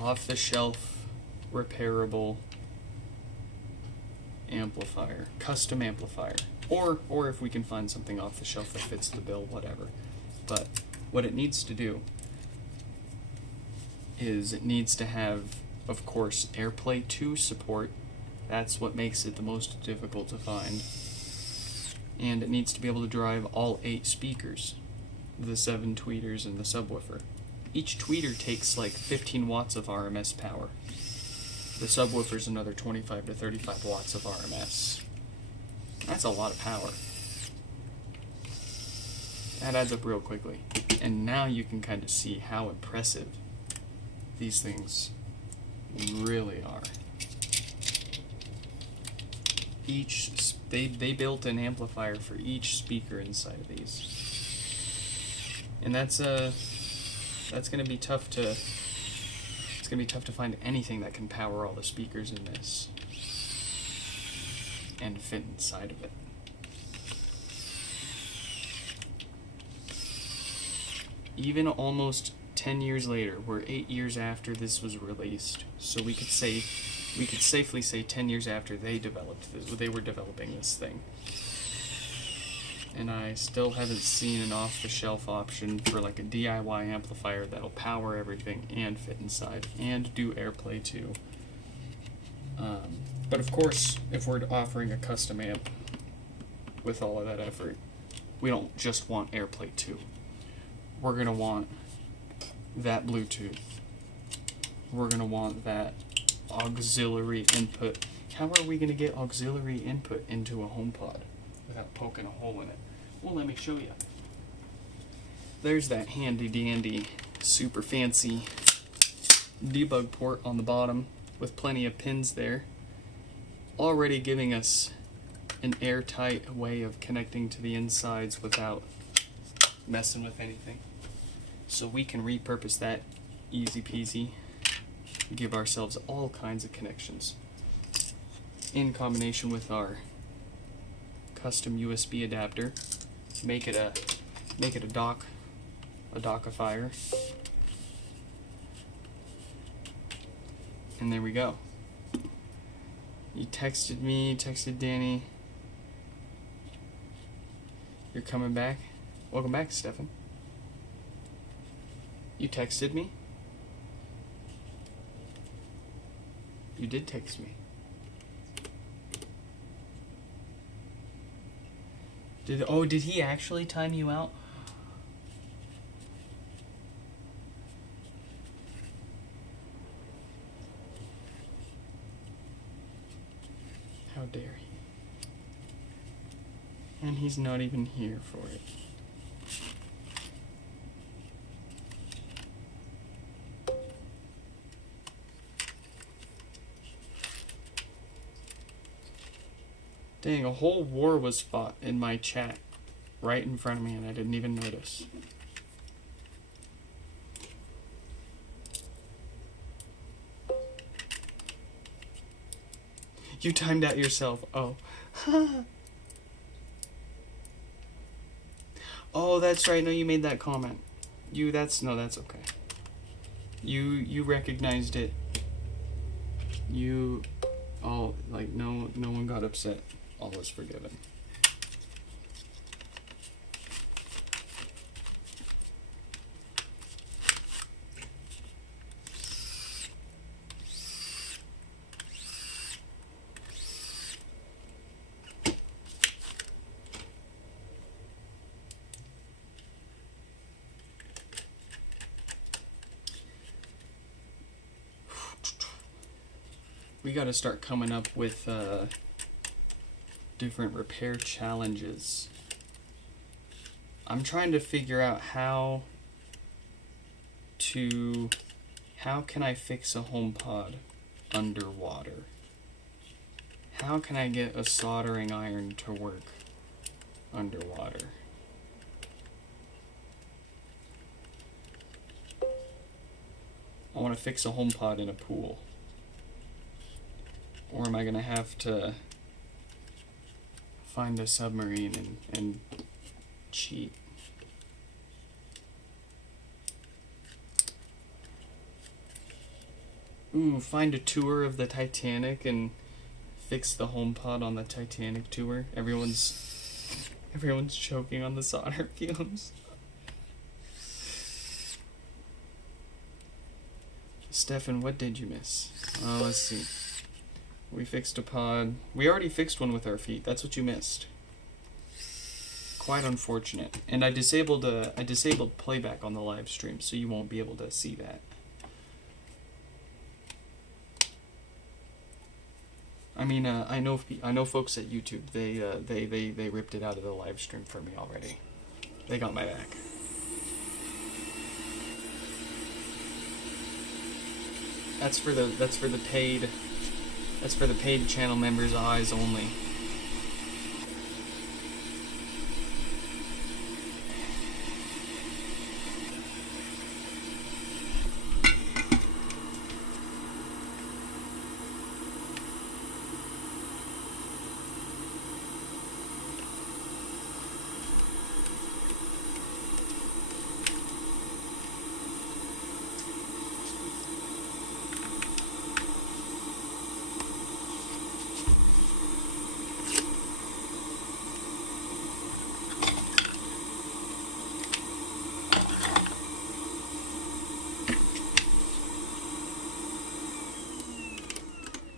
off-the-shelf, repairable amplifier, custom amplifier, or if we can find something off the shelf that fits the bill, whatever. But what it needs to do is it needs to have, of course, AirPlay 2 support. That's what makes it the most difficult to find. And it needs to be able to drive all 8 speakers, the 7 tweeters and the subwoofer. Each tweeter takes like 15 watts of RMS power. The subwoofer's another 25 to 35 watts of RMS. That's a lot of power. That adds up real quickly. And now you can kind of see how impressive these things really are. They built an amplifier for each speaker inside of these. And that's gonna be tough to find anything that can power all the speakers in this and fit inside of it. Even almost 10 years later, we're 8 years after this was released, so we could safely say 10 years after they were developing this thing. And I still haven't seen an off-the-shelf option for like a DIY amplifier that'll power everything and fit inside and do AirPlay 2. But of course, if we're offering a custom amp with all of that effort, we don't just want AirPlay 2. We're going to want that Bluetooth. We're going to want that auxiliary input. How are we going to get auxiliary input into a HomePod without poking a hole in it? Well, let me show you. There's that handy dandy super fancy debug port on the bottom with plenty of pins there, already giving us an airtight way of connecting to the insides without messing with anything. So we can repurpose that easy peasy, give ourselves all kinds of connections in combination with our custom USB adapter. Make it a dockifier. And there we go. You texted me, texted Danny. You're coming back? Welcome back, Stefan. You texted me? You did text me. Did he actually time you out? How dare he? And he's not even here for it. Dang, a whole war was fought in my chat right in front of me and I didn't even notice. You timed out yourself. Oh. Oh, that's right. No, you made that comment. That's okay. You recognized it. No one got upset. All is forgiven. We got to start coming up with different repair challenges. I'm trying to figure out how can I fix a HomePod underwater? How can I get a soldering iron to work underwater? I want to fix a HomePod in a pool. Or am I going to have to find a submarine and cheat? Ooh, find a tour of the Titanic and fix the HomePod on the Titanic tour. Everyone's choking on the solder fumes. Stefan, what did you miss? Let's see. We fixed a pod. We already fixed one with our feet. That's what you missed. Quite unfortunate. And I disabled playback on the live stream, so you won't be able to see that. I mean, I know folks at YouTube. They ripped it out of the live stream for me already. They got my back. That's for the paid channel members' eyes only.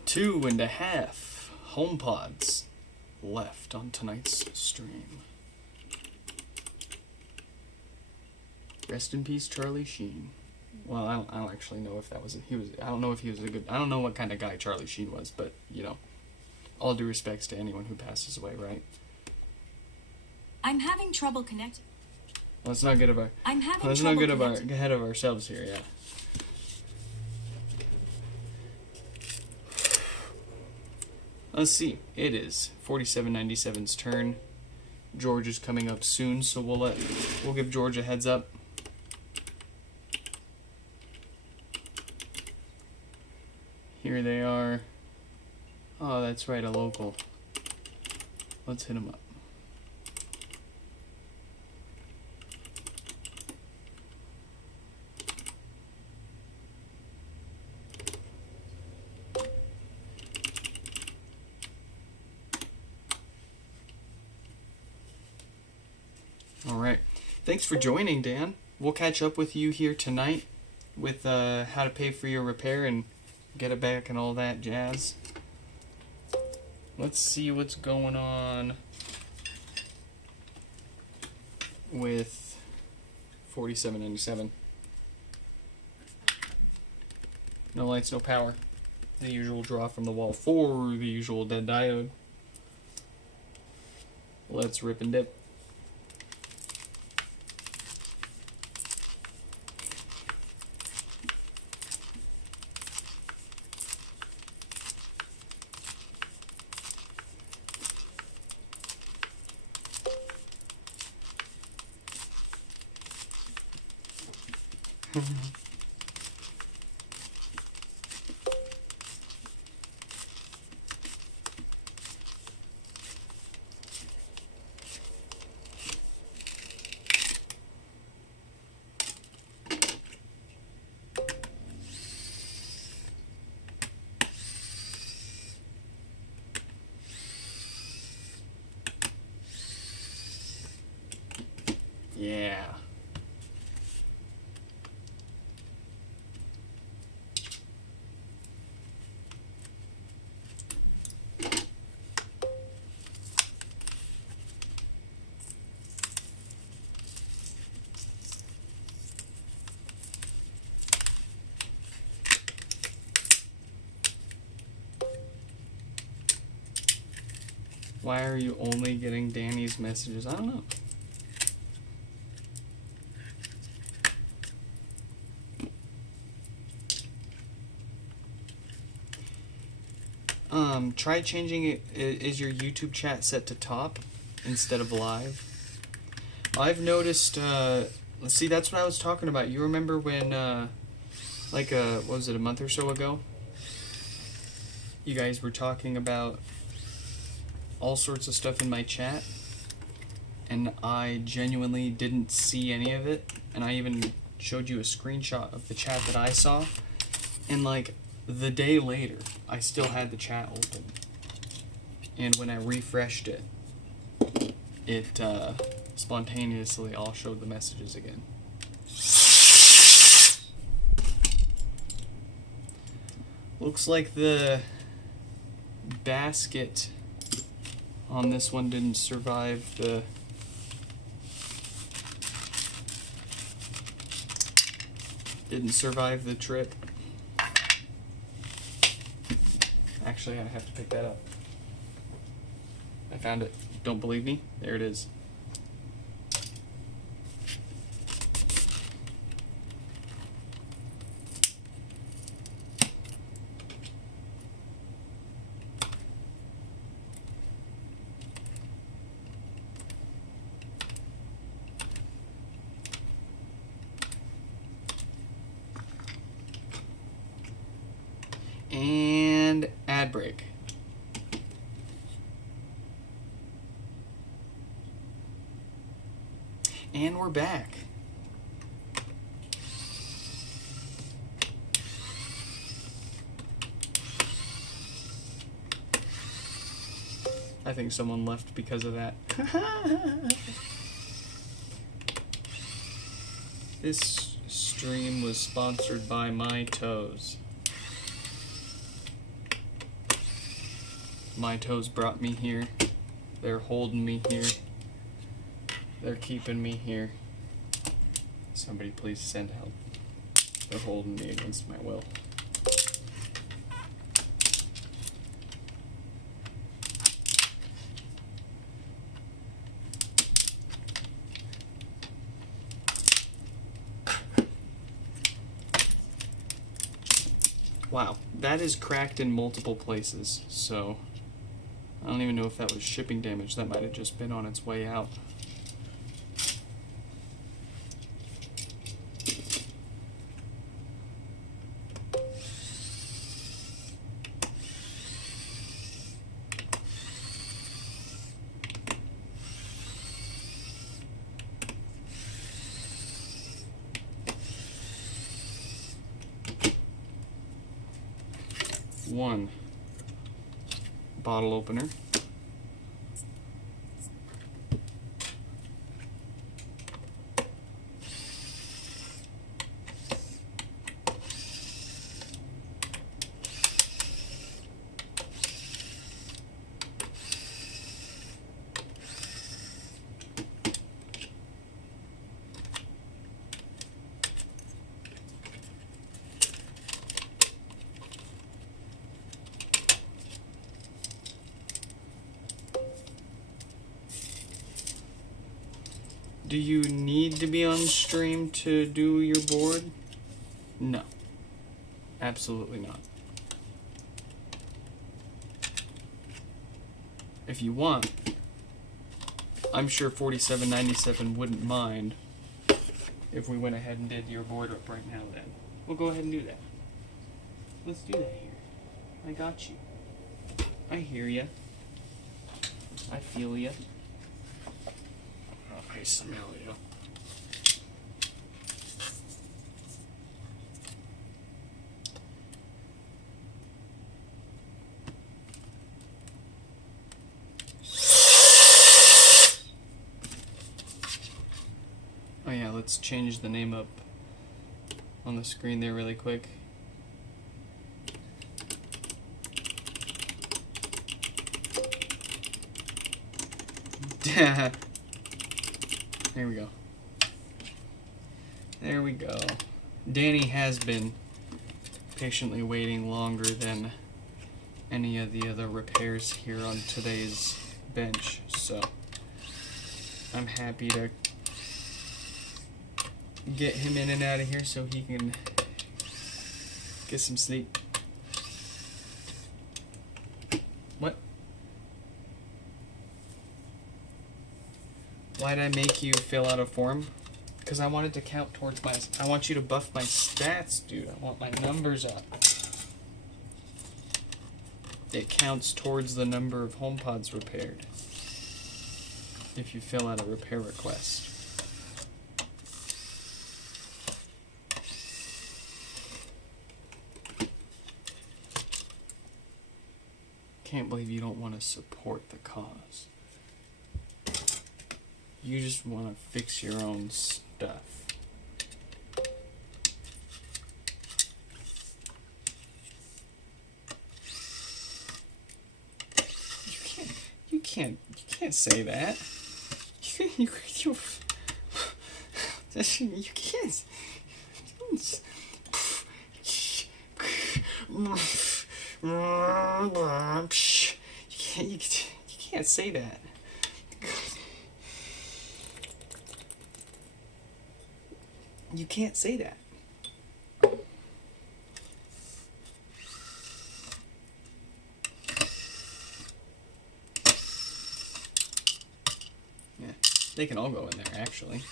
Two and a half HomePods left on tonight's stream. Rest in peace, Charlie Sheen. Well, I don't actually know if that was I don't know if he was a good. I don't know what kind of guy Charlie Sheen was, but you know, all due respects to anyone who passes away, right? I'm having trouble connecting. Let's not get I'm having let's trouble not get connecting. ahead of ourselves here. Yeah. Let's see. It is 4797's turn. George is coming up soon, so we'll give George a heads up. Here they are. Oh, that's right, a local. Let's hit him up. All right. Thanks for joining, Dan. We'll catch up with you here tonight with how to pay for your repair and get it back and all that jazz. Let's see what's going on with 4797. No lights, no power. The usual draw from the wall 4, the usual dead diode. Let's rip and dip. Yeah. Why are you only getting Danny's messages? I don't know. Try changing it. Is your YouTube chat set to top instead of live? I've noticed, let's see, that's what I was talking about. You remember when, what was it, a month or so ago? You guys were talking about all sorts of stuff in my chat, and I genuinely didn't see any of it, and I even showed you a screenshot of the chat that I saw, and like, the day later, I still had the chat open, and when I refreshed it, it spontaneously all showed the messages again. Looks like the basket on this one didn't survive the trip. Actually, I have to pick that up. I found it. Don't believe me? There it is. And ad break. And we're back. I think someone left because of that. This stream was sponsored by My Toes. My Toes brought me here. They're holding me here. They're keeping me here. Somebody please send help. They're holding me against my will. Wow, that is cracked in multiple places, so I don't even know if that was shipping damage. That might have just been on its way out. One bottle opener. Do you need to be on stream to do your board? No. Absolutely not. If you want, I'm sure 4797 wouldn't mind if we went ahead and did your board up right now then. We'll go ahead and do that. Let's do that here. I got you. I hear ya. I feel ya. I smell you. Oh yeah, let's change the name up on the screen there really quick. There we go. There we go. Danny has been patiently waiting longer than any of the other repairs here on today's bench, so I'm happy to get him in and out of here so he can get some sleep. What? Why'd I make you fill out a form? Because I wanted to count towards my... I want you to buff my stats, dude. I want my numbers up. It counts towards the number of HomePods repaired if you fill out a repair request. Can't believe you don't want to support the cause. You just want to fix your own stuff. You can't say that. You can't. You can't say that. You can't say that. Yeah, they can all go in there, actually.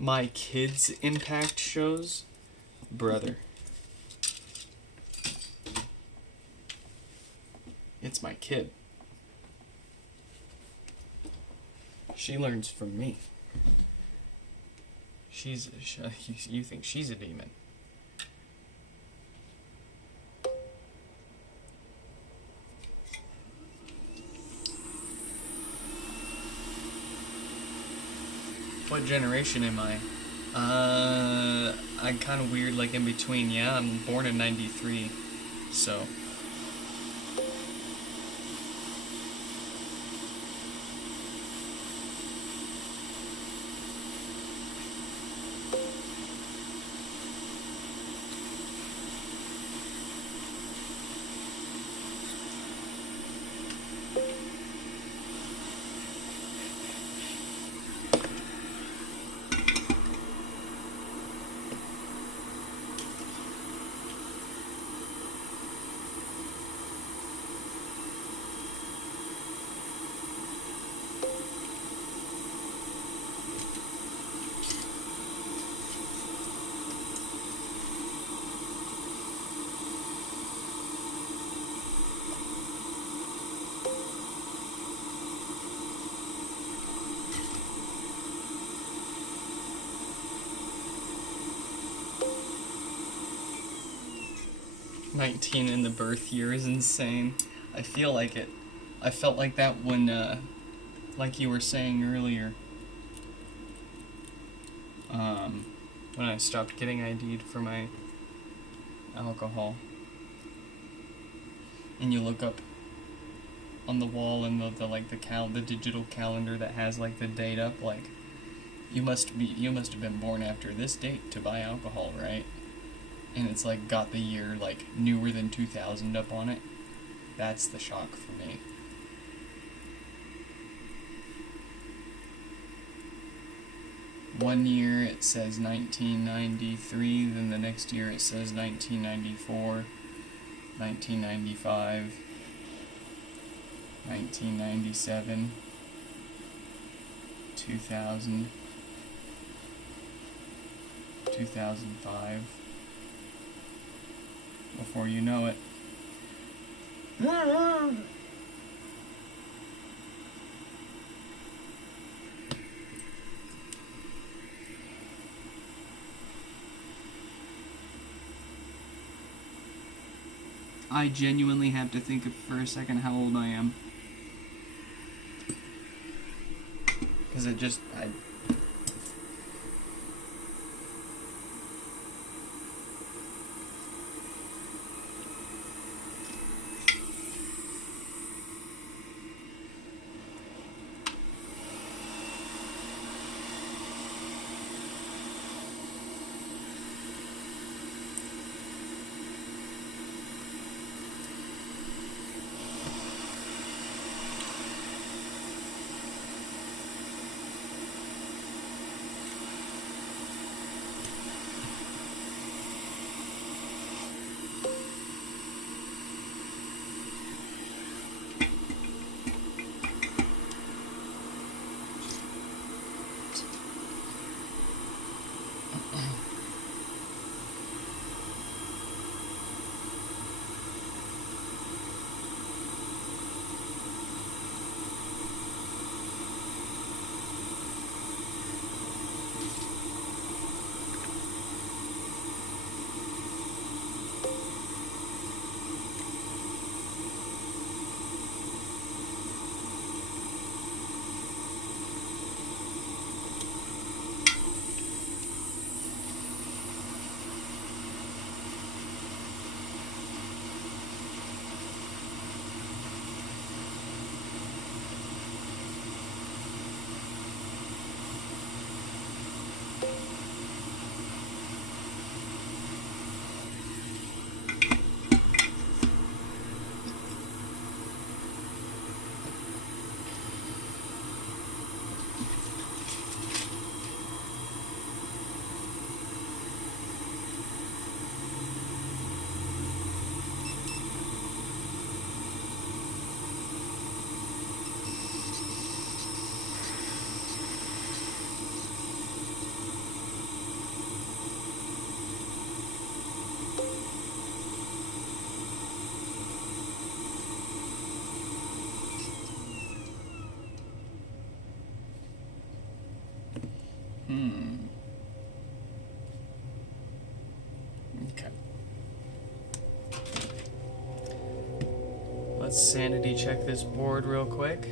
My kids' impact shows, brother. It's my kid. She learns from me. You think she's a demon. What generation am I? I'm kind of weird, like in between. Yeah, I'm born in '93, so. 19 in the birth year is insane. I feel like it. I felt like that when, like you were saying earlier, when I stopped getting ID'd for my alcohol. And you look up on the wall and the digital calendar that has like the date up, like you must have been born after this date to buy alcohol, right? And it's like got the year like newer than 2000 up on it. That's the shock for me. One year it says 1993, then the next year it says 1994, 1995, 1997, 2000, 2005. Before you know it. I genuinely have to think for a second how old I am. Because Okay. Let's sanity check this board real quick.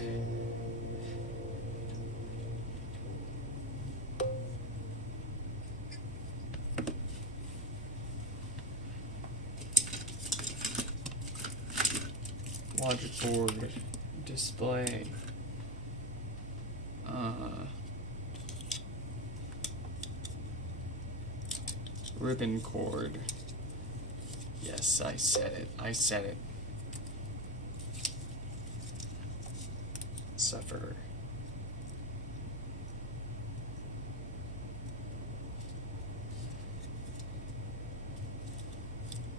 Logic board, display, ribbon cord. Yes, I said it. Suffer.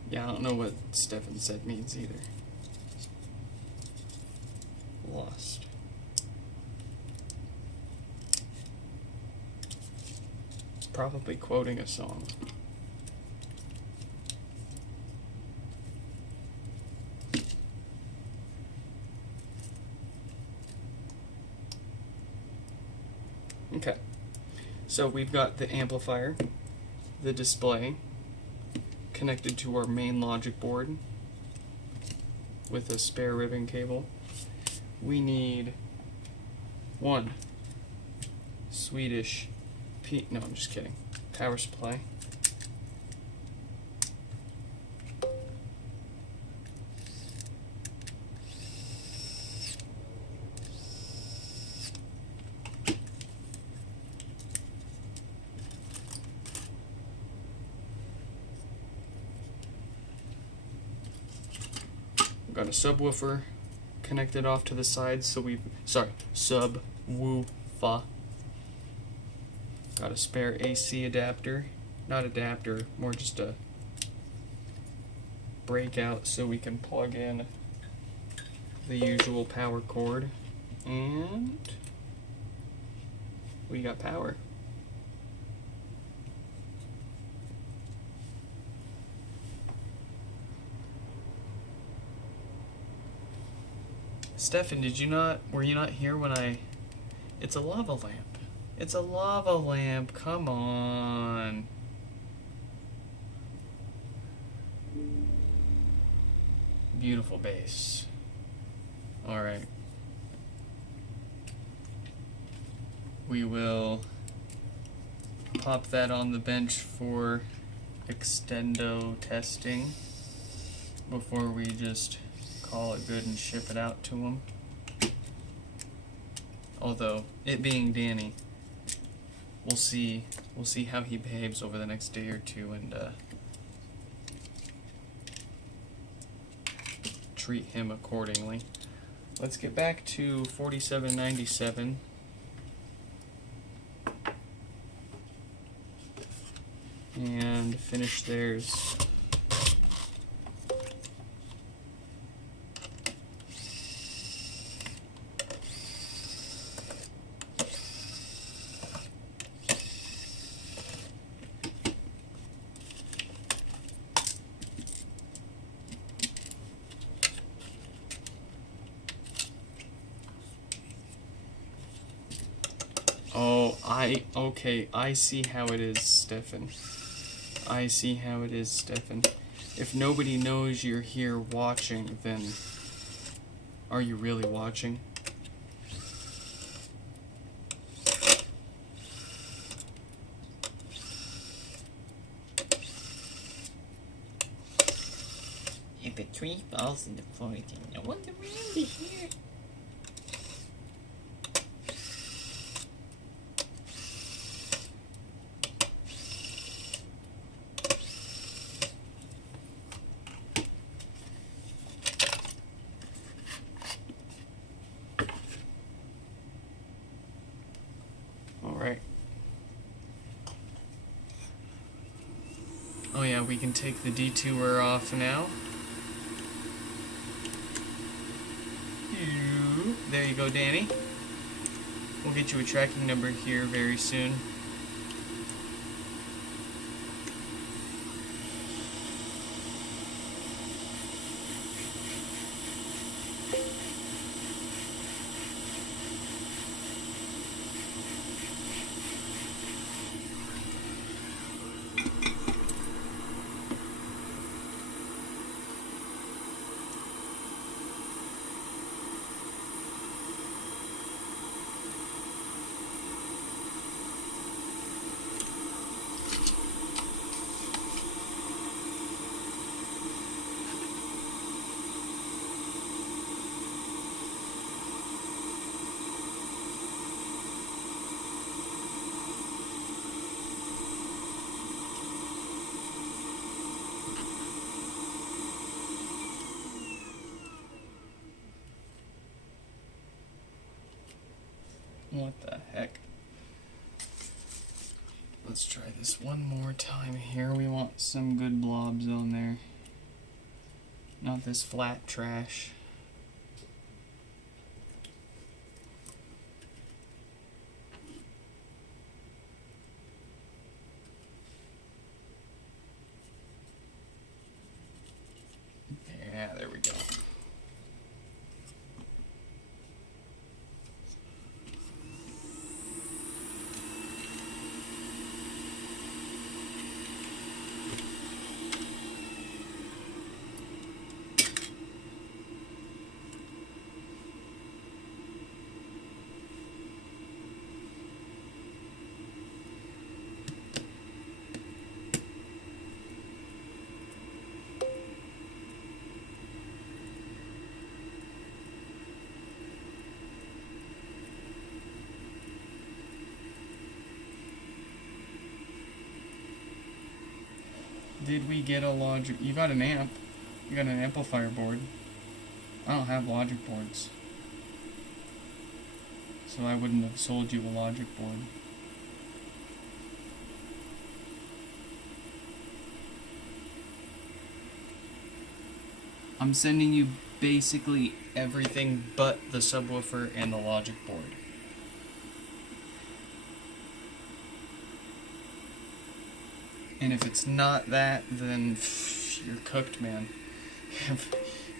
Yeah, I don't know what Stefan said means either. Lost. Probably quoting a song. Okay, so we've got the amplifier, the display, connected to our main logic board with a spare ribbon cable. We need one Swedish no, I'm just kidding. Power supply. Got a subwoofer connected off to the side, so subwoofer. Got a spare AC adapter, not adapter, more just a breakout so we can plug in the usual power cord, and we got power. Stefan, were you not here when it's a lava lamp. It's a lava lamp, come on. Beautiful base. Alright. We will pop that on the bench for extendo testing before we just call it good and ship it out to him. Although, it being Danny, we'll see how he behaves over the next day or two and treat him accordingly. Let's get back to 4797. And finish theirs. Okay, I see how it is, Stefan. I see how it is, Stefan. If nobody knows you're here watching, then are you really watching? If the tree falls in the forest, no one's around here. Alright. Oh yeah, we can take the detour off now. There you go, Danny. We'll get you a tracking number here very soon. What the heck? Let's try this one more time here. We want some good blobs on there. Not this flat trash. Yeah, there we go. Did we get a logic? You got an amp. You got an amplifier board. I don't have logic boards. So I wouldn't have sold you a logic board. I'm sending you basically everything but the subwoofer and the logic board. And if it's not that, then you're cooked, man. You're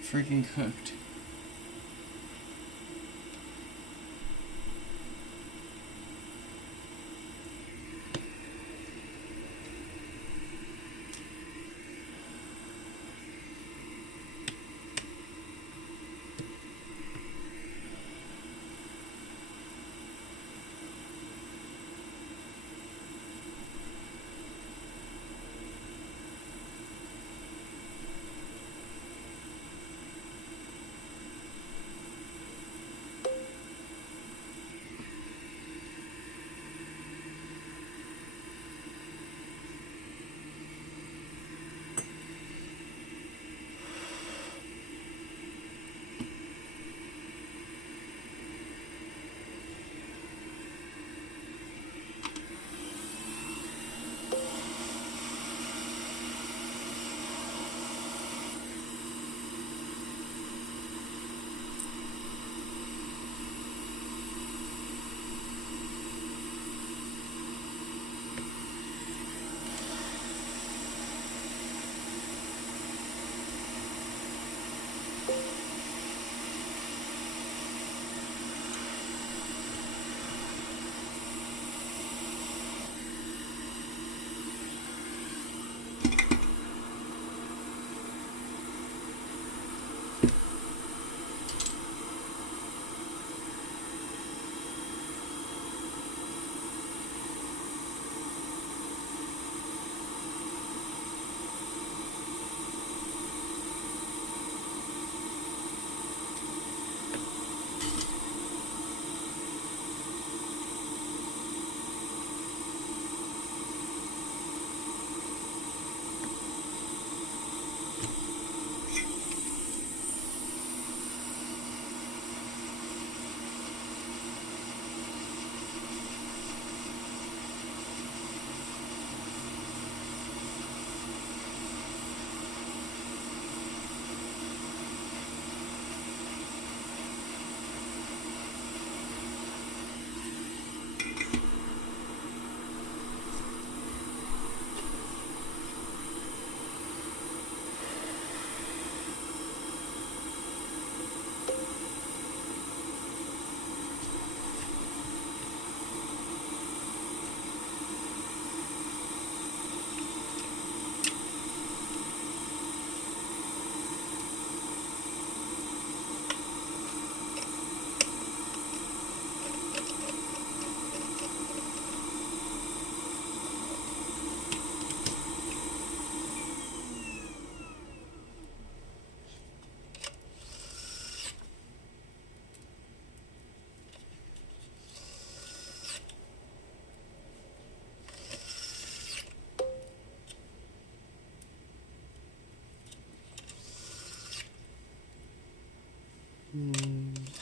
freaking cooked.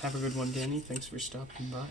Have a good one, Danny. Thanks for stopping by.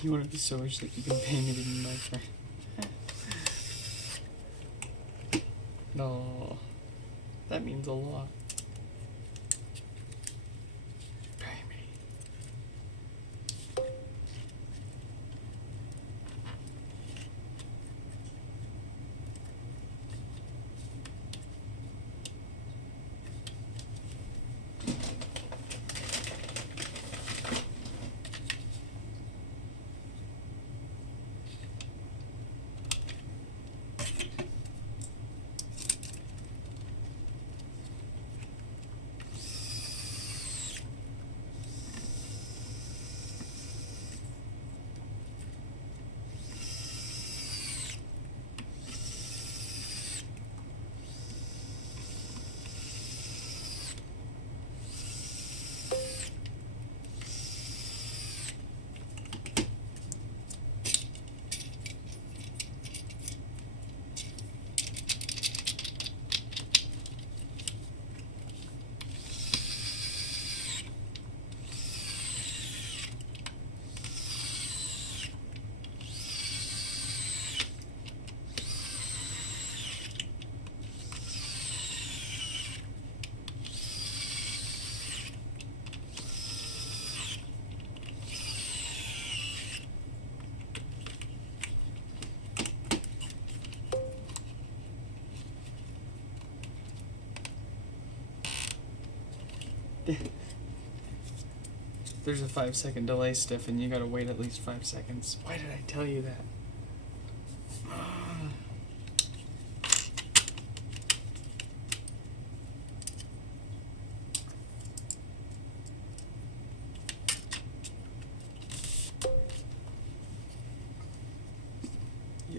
You want to be so rich that you can pay me to be my friend. No, that means a lot. Pay me. There's a 5-second delay, Stefan. You gotta wait at least 5 seconds. Why did I tell you that?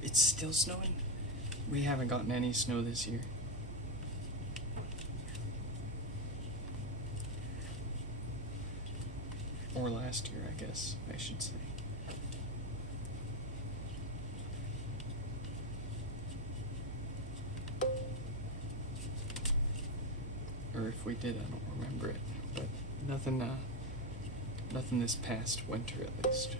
It's still snowing? We haven't gotten any snow this year. Or last year, I guess, I should say. Or if we did, I don't remember it. But nothing this past winter at least.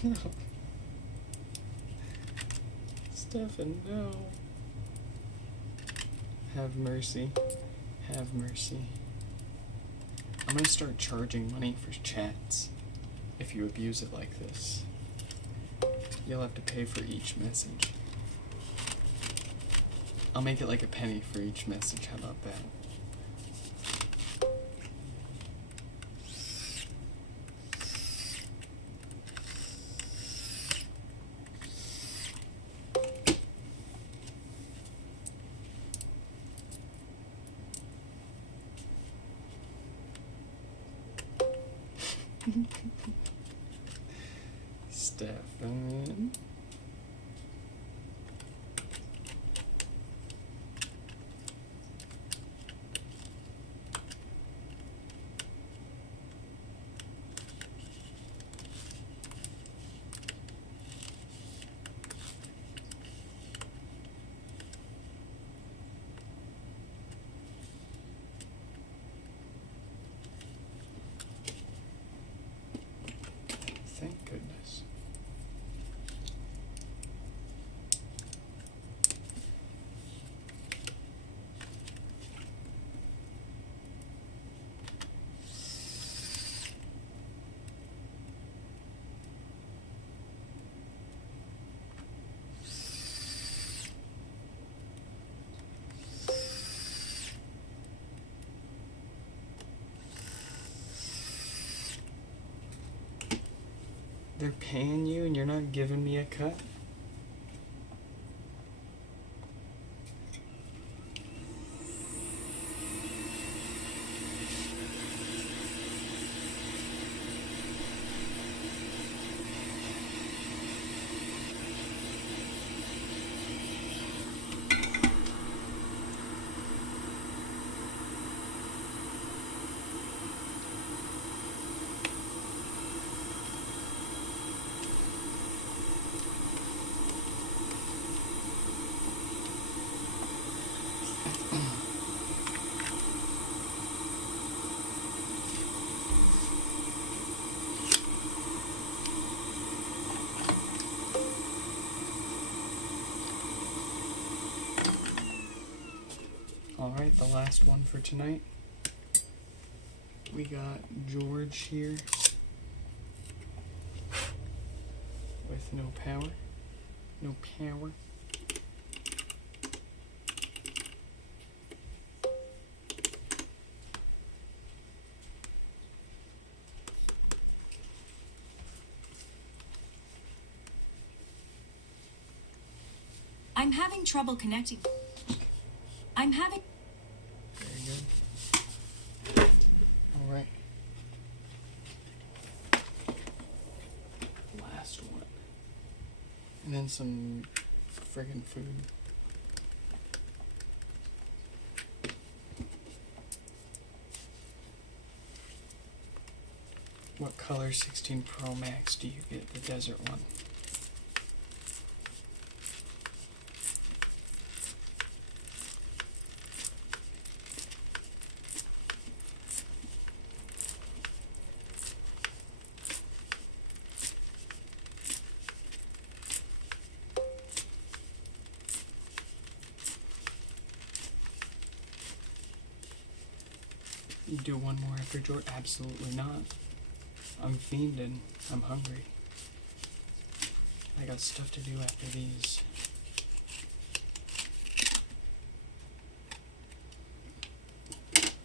No. Stefan, no. Have mercy. Have mercy. I'm gonna start charging money for chats if you abuse it like this. You'll have to pay for each message. I'll make it like a penny for each message. How about that? Stefan. Thank goodness. They're paying you and you're not giving me a cut? Alright, the last one for tonight. We got George here with no power. No power. I'm having trouble connecting. I'm having. Very good. Alright. Last one. And then some friggin' food. What color 16 Pro Max do you get? The desert one. You do one more after George? Absolutely not. I'm fiending. I'm hungry. I got stuff to do after these.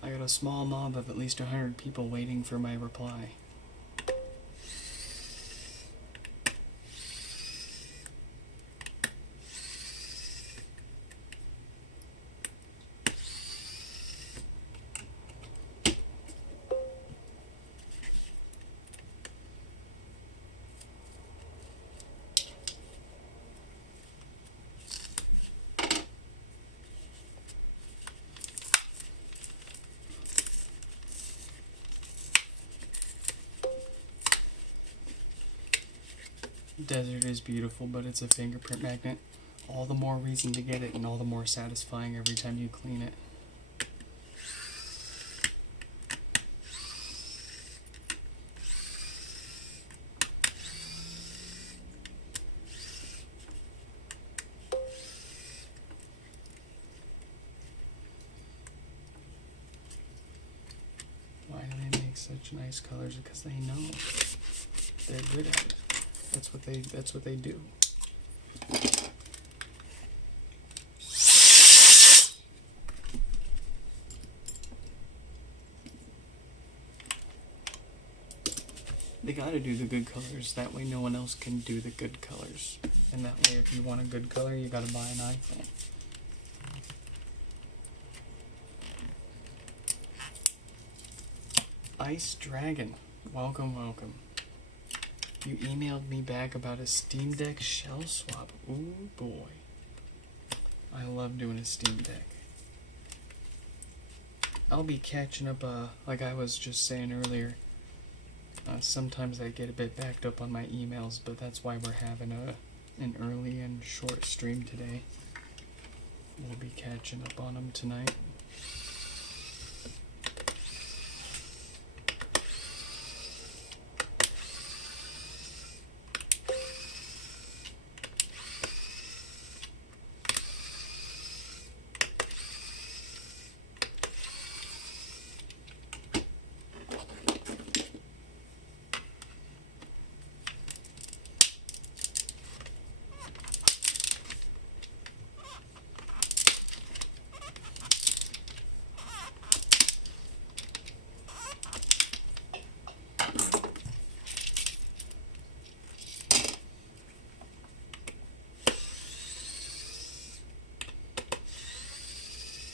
I got a small mob of at least 100 people waiting for my reply. Desert is beautiful, but it's a fingerprint magnet. All the more reason to get it, and all the more satisfying every time you clean it. Why do they make such nice colors? Because they know they're good at it. That's what they do. They gotta do the good colors. That way no one else can do the good colors. And that way if you want a good color, you gotta buy an iPhone. Ice Dragon. Welcome, welcome. You emailed me back about a Steam Deck shell swap. Ooh boy. I love doing a Steam Deck. I'll be catching up, like I was just saying earlier. Sometimes I get a bit backed up on my emails, but that's why we're having an early and short stream today. We'll be catching up on them tonight.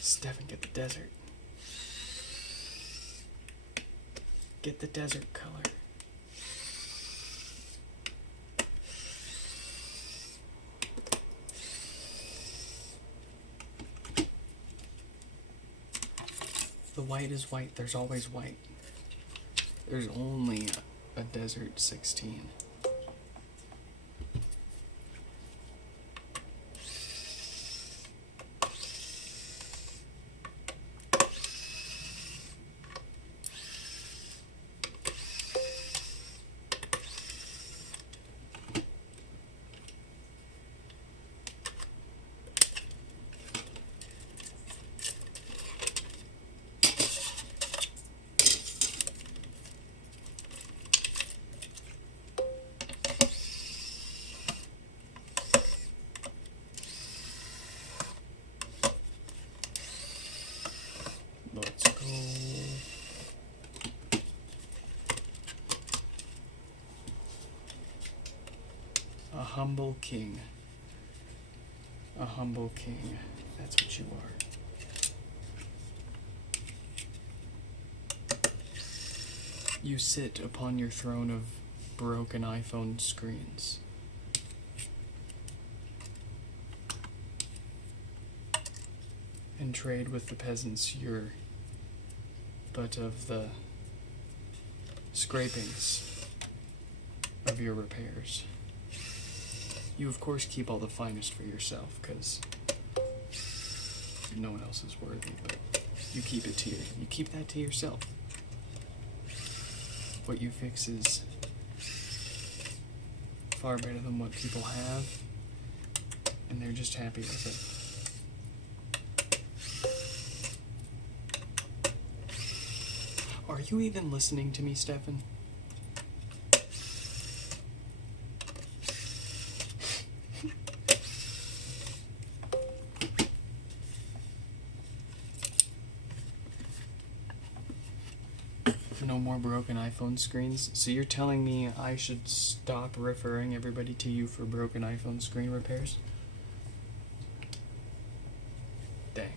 Stefan, get the desert. Get the desert color. The white is white. There's always white. There's only a desert 16. A humble king. A humble king. That's what you are. You sit upon your throne of broken iPhone screens. And trade with the peasants your but of the scrapings of your repairs. You of course keep all the finest for yourself, because no one else is worthy, but you keep that to yourself. What you fix is far better than what people have, and they're just happy with it. Are you even listening to me, Stefan? No more broken iPhone screens? So you're telling me I should stop referring everybody to you for broken iPhone screen repairs? Dang.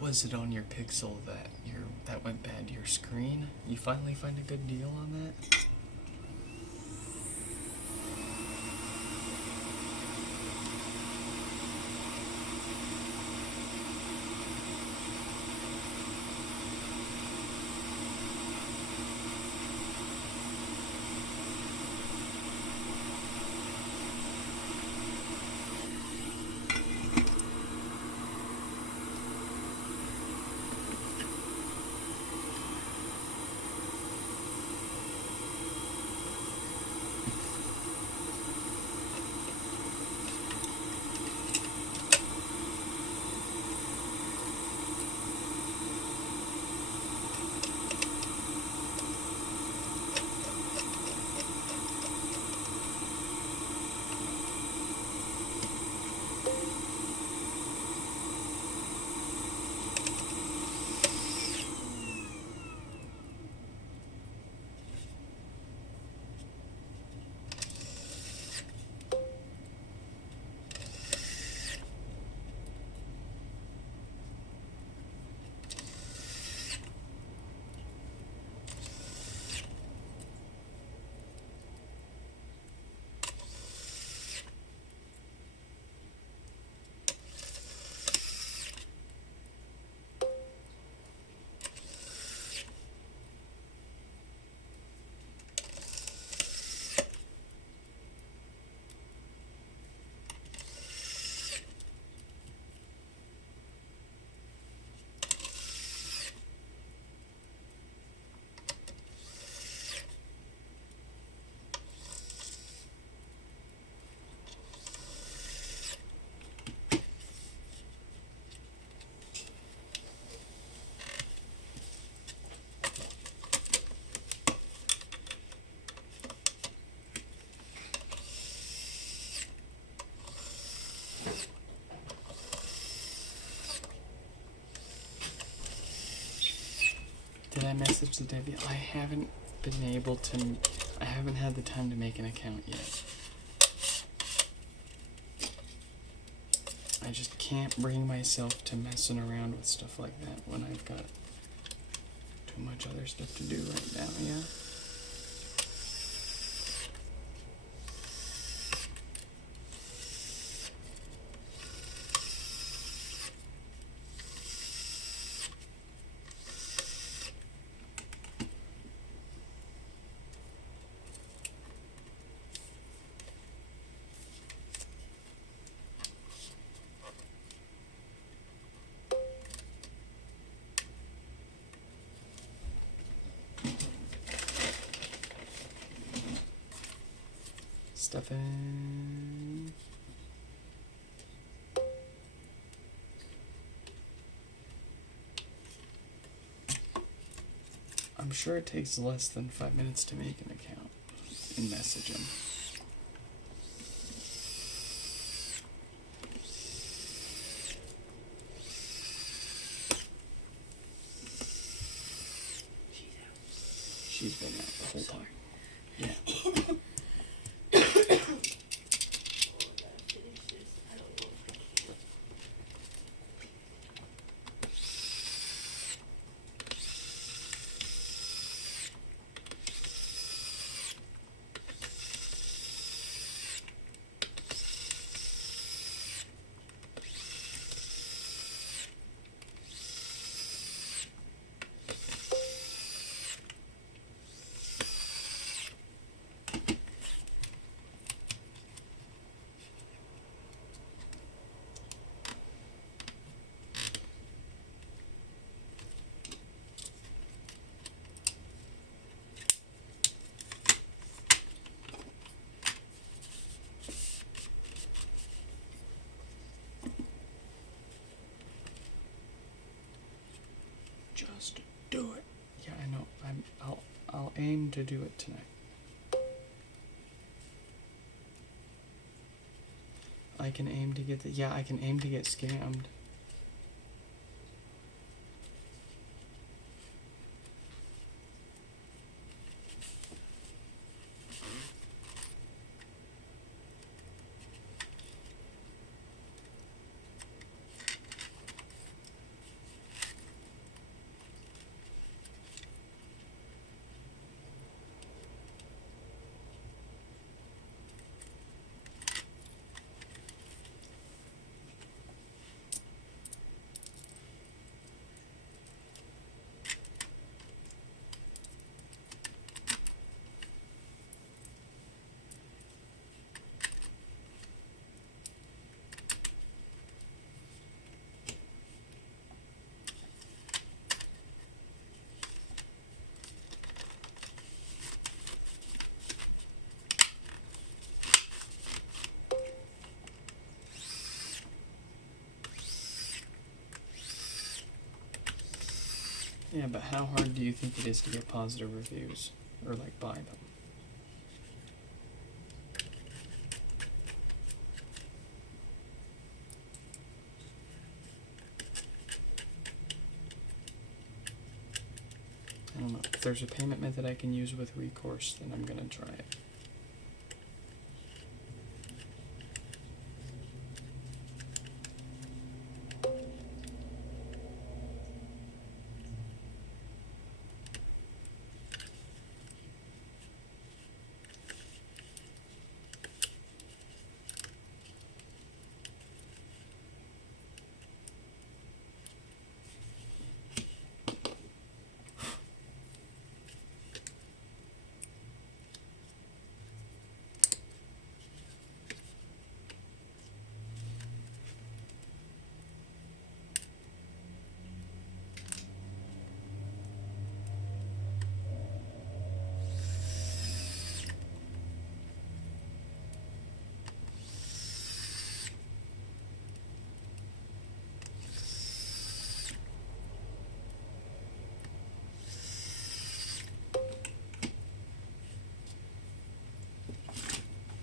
Was it on your Pixel that went bad? Your screen? You finally find a good deal on that? I messaged Debbie? I haven't been able to. I haven't had the time to make an account yet. I just can't bring myself to messing around with stuff like that when I've got too much other stuff to do right now, yeah? Stuffing. I'm sure it takes less than 5 minutes to make an account and message him. She's been out the whole time. Yeah. Just do it. Yeah, I know. I'll aim to do it tonight. I can aim to get I can aim to get scammed. Yeah, but how hard do you think it is to get positive reviews? Or, like, buy them? I don't know. If there's a payment method I can use with recourse, then I'm gonna try it.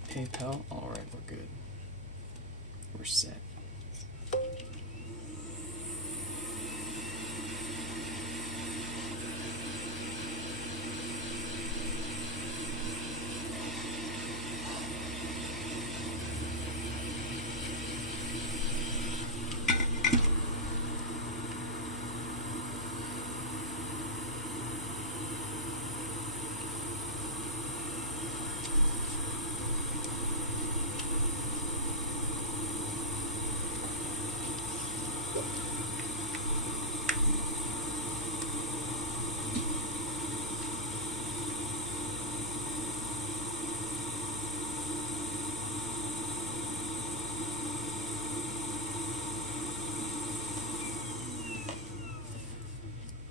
PayPal. Alright, we're good. We're set.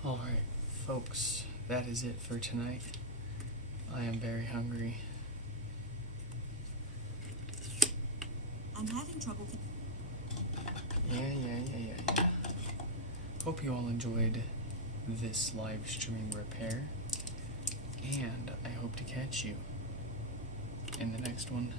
Alright, folks, that is it for tonight. I am very hungry. I'm having trouble. Yeah. Hope you all enjoyed this live stream repair, and I hope to catch you in the next one.